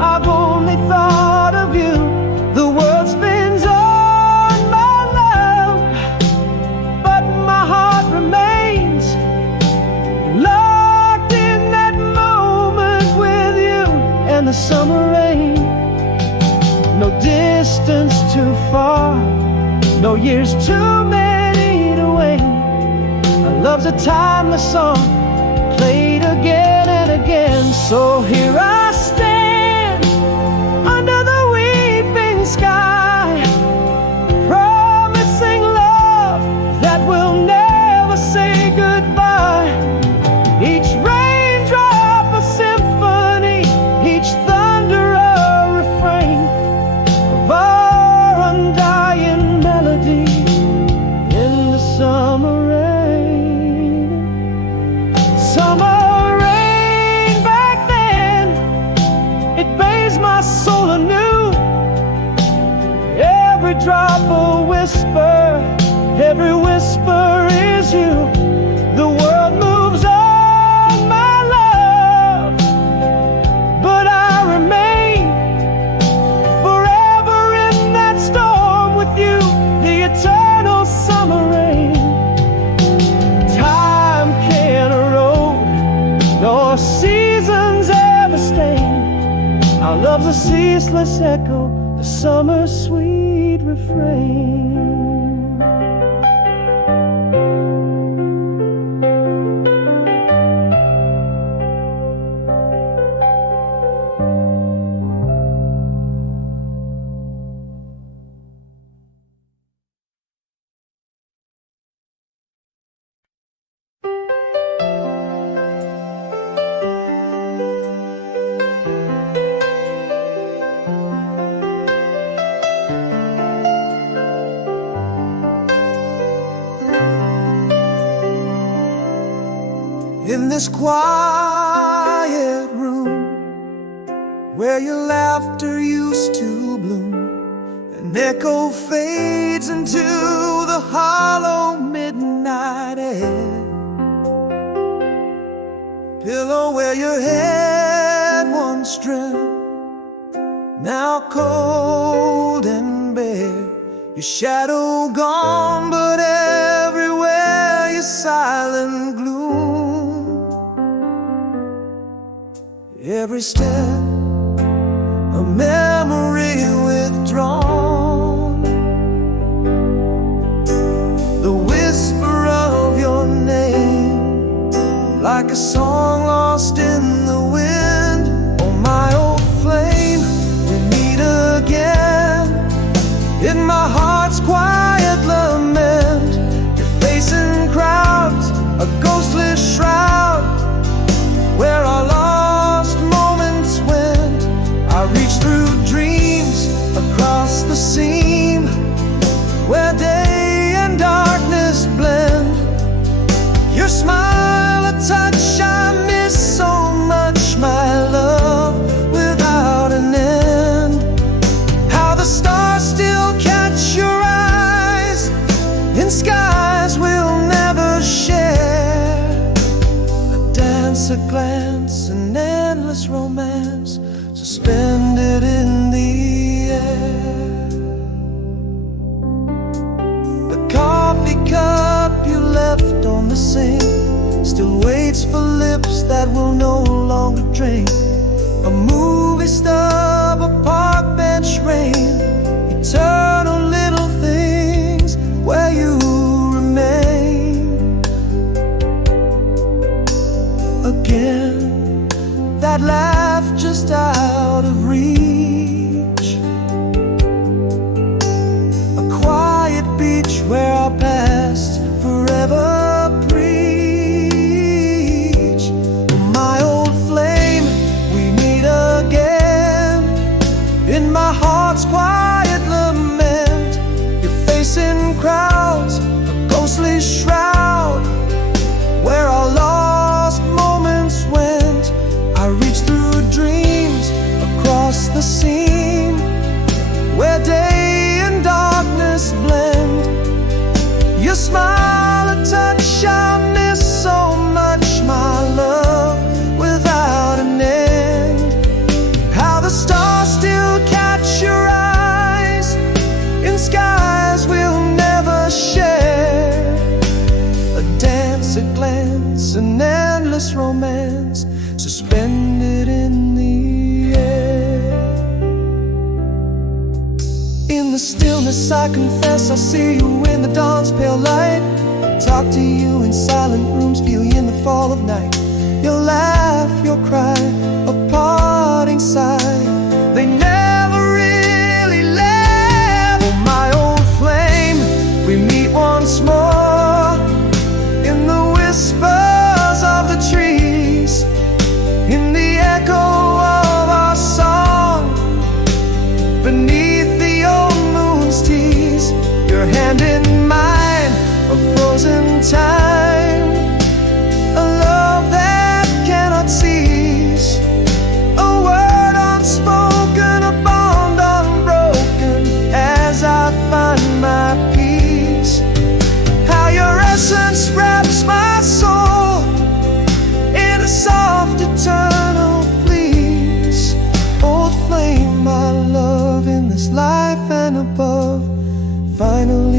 I've only thought of you. The world spins on, my love, but my heart remains locked in that moment with you and the summer rain. No distance too far, no years too many to wait. Our love's a timeless song, played again and again. So here I stand under the weeping sky, promising love that will never say goodbye. Each raindrop a symphony, each thunder a refrain of our undying melody in the summer rain. Summer rain back then, it bathes my soul anew. Every drop a whisper, every whisper is you. The world moves on, my love, but I remain forever in that storm with you, the eternal summer rain. Time can't erode, nor seasons ever stain. Our love's a ceaseless echo, the summer's sweet refrain. In this quiet room where your laughter used to bloom, an echo fades into the hollow midnight air. Pillow where your head once dreamt, now cold and bare. Your shadow gone, but everywhere your silent gloom. Every step a memory withdrawn, like a song lost in the wind. Oh, my old flame, we meet again in my heart's quiet lament. You're facing crowds, a ghostly shroud, where our lost moments went. I reach through dreams across the seam, where day and darkness blend. Your smile, a touch I miss so much, my love without an end. How the stars still catch your eyes in skies we'll never share. A dance, a glance, an endless romance, suspended in the air. The coffee cup you left on the sink still waits for lips that will no longer drink. A movie stub, a park bench rain, eternal little things where you remain. Again, that laugh just out of reach, a quiet beach where our past forever preach. My old flame, we meet again in my heart's quiet lament. You're facing crowds, a ghostly shroud, where our lost moments went. I reach through dreams across the seam, where day and darkness blend. Your smile, a touch I miss so much, my love without an end. How the stars still catch your eyes in skies we'll never share. A dance, a glance, an endless romance, suspended in the air. In the stillness I confess I see you in the dawn's pale light. Talk to you in silent rooms, feel you in the fall of night. Your laugh, your cry, a parting sigh, they never really left. Oh, my old flame, we meet once more in the whispers of the trees, in the echo of our song, beneath the old moon's tease. Your hand in mine, a frozen time, a love that cannot cease, a word unspoken, a bond unbroken, as I find my peace. How your essence wraps my soul in a soft eternal fleece. Old flame, my love, in this life and above, finally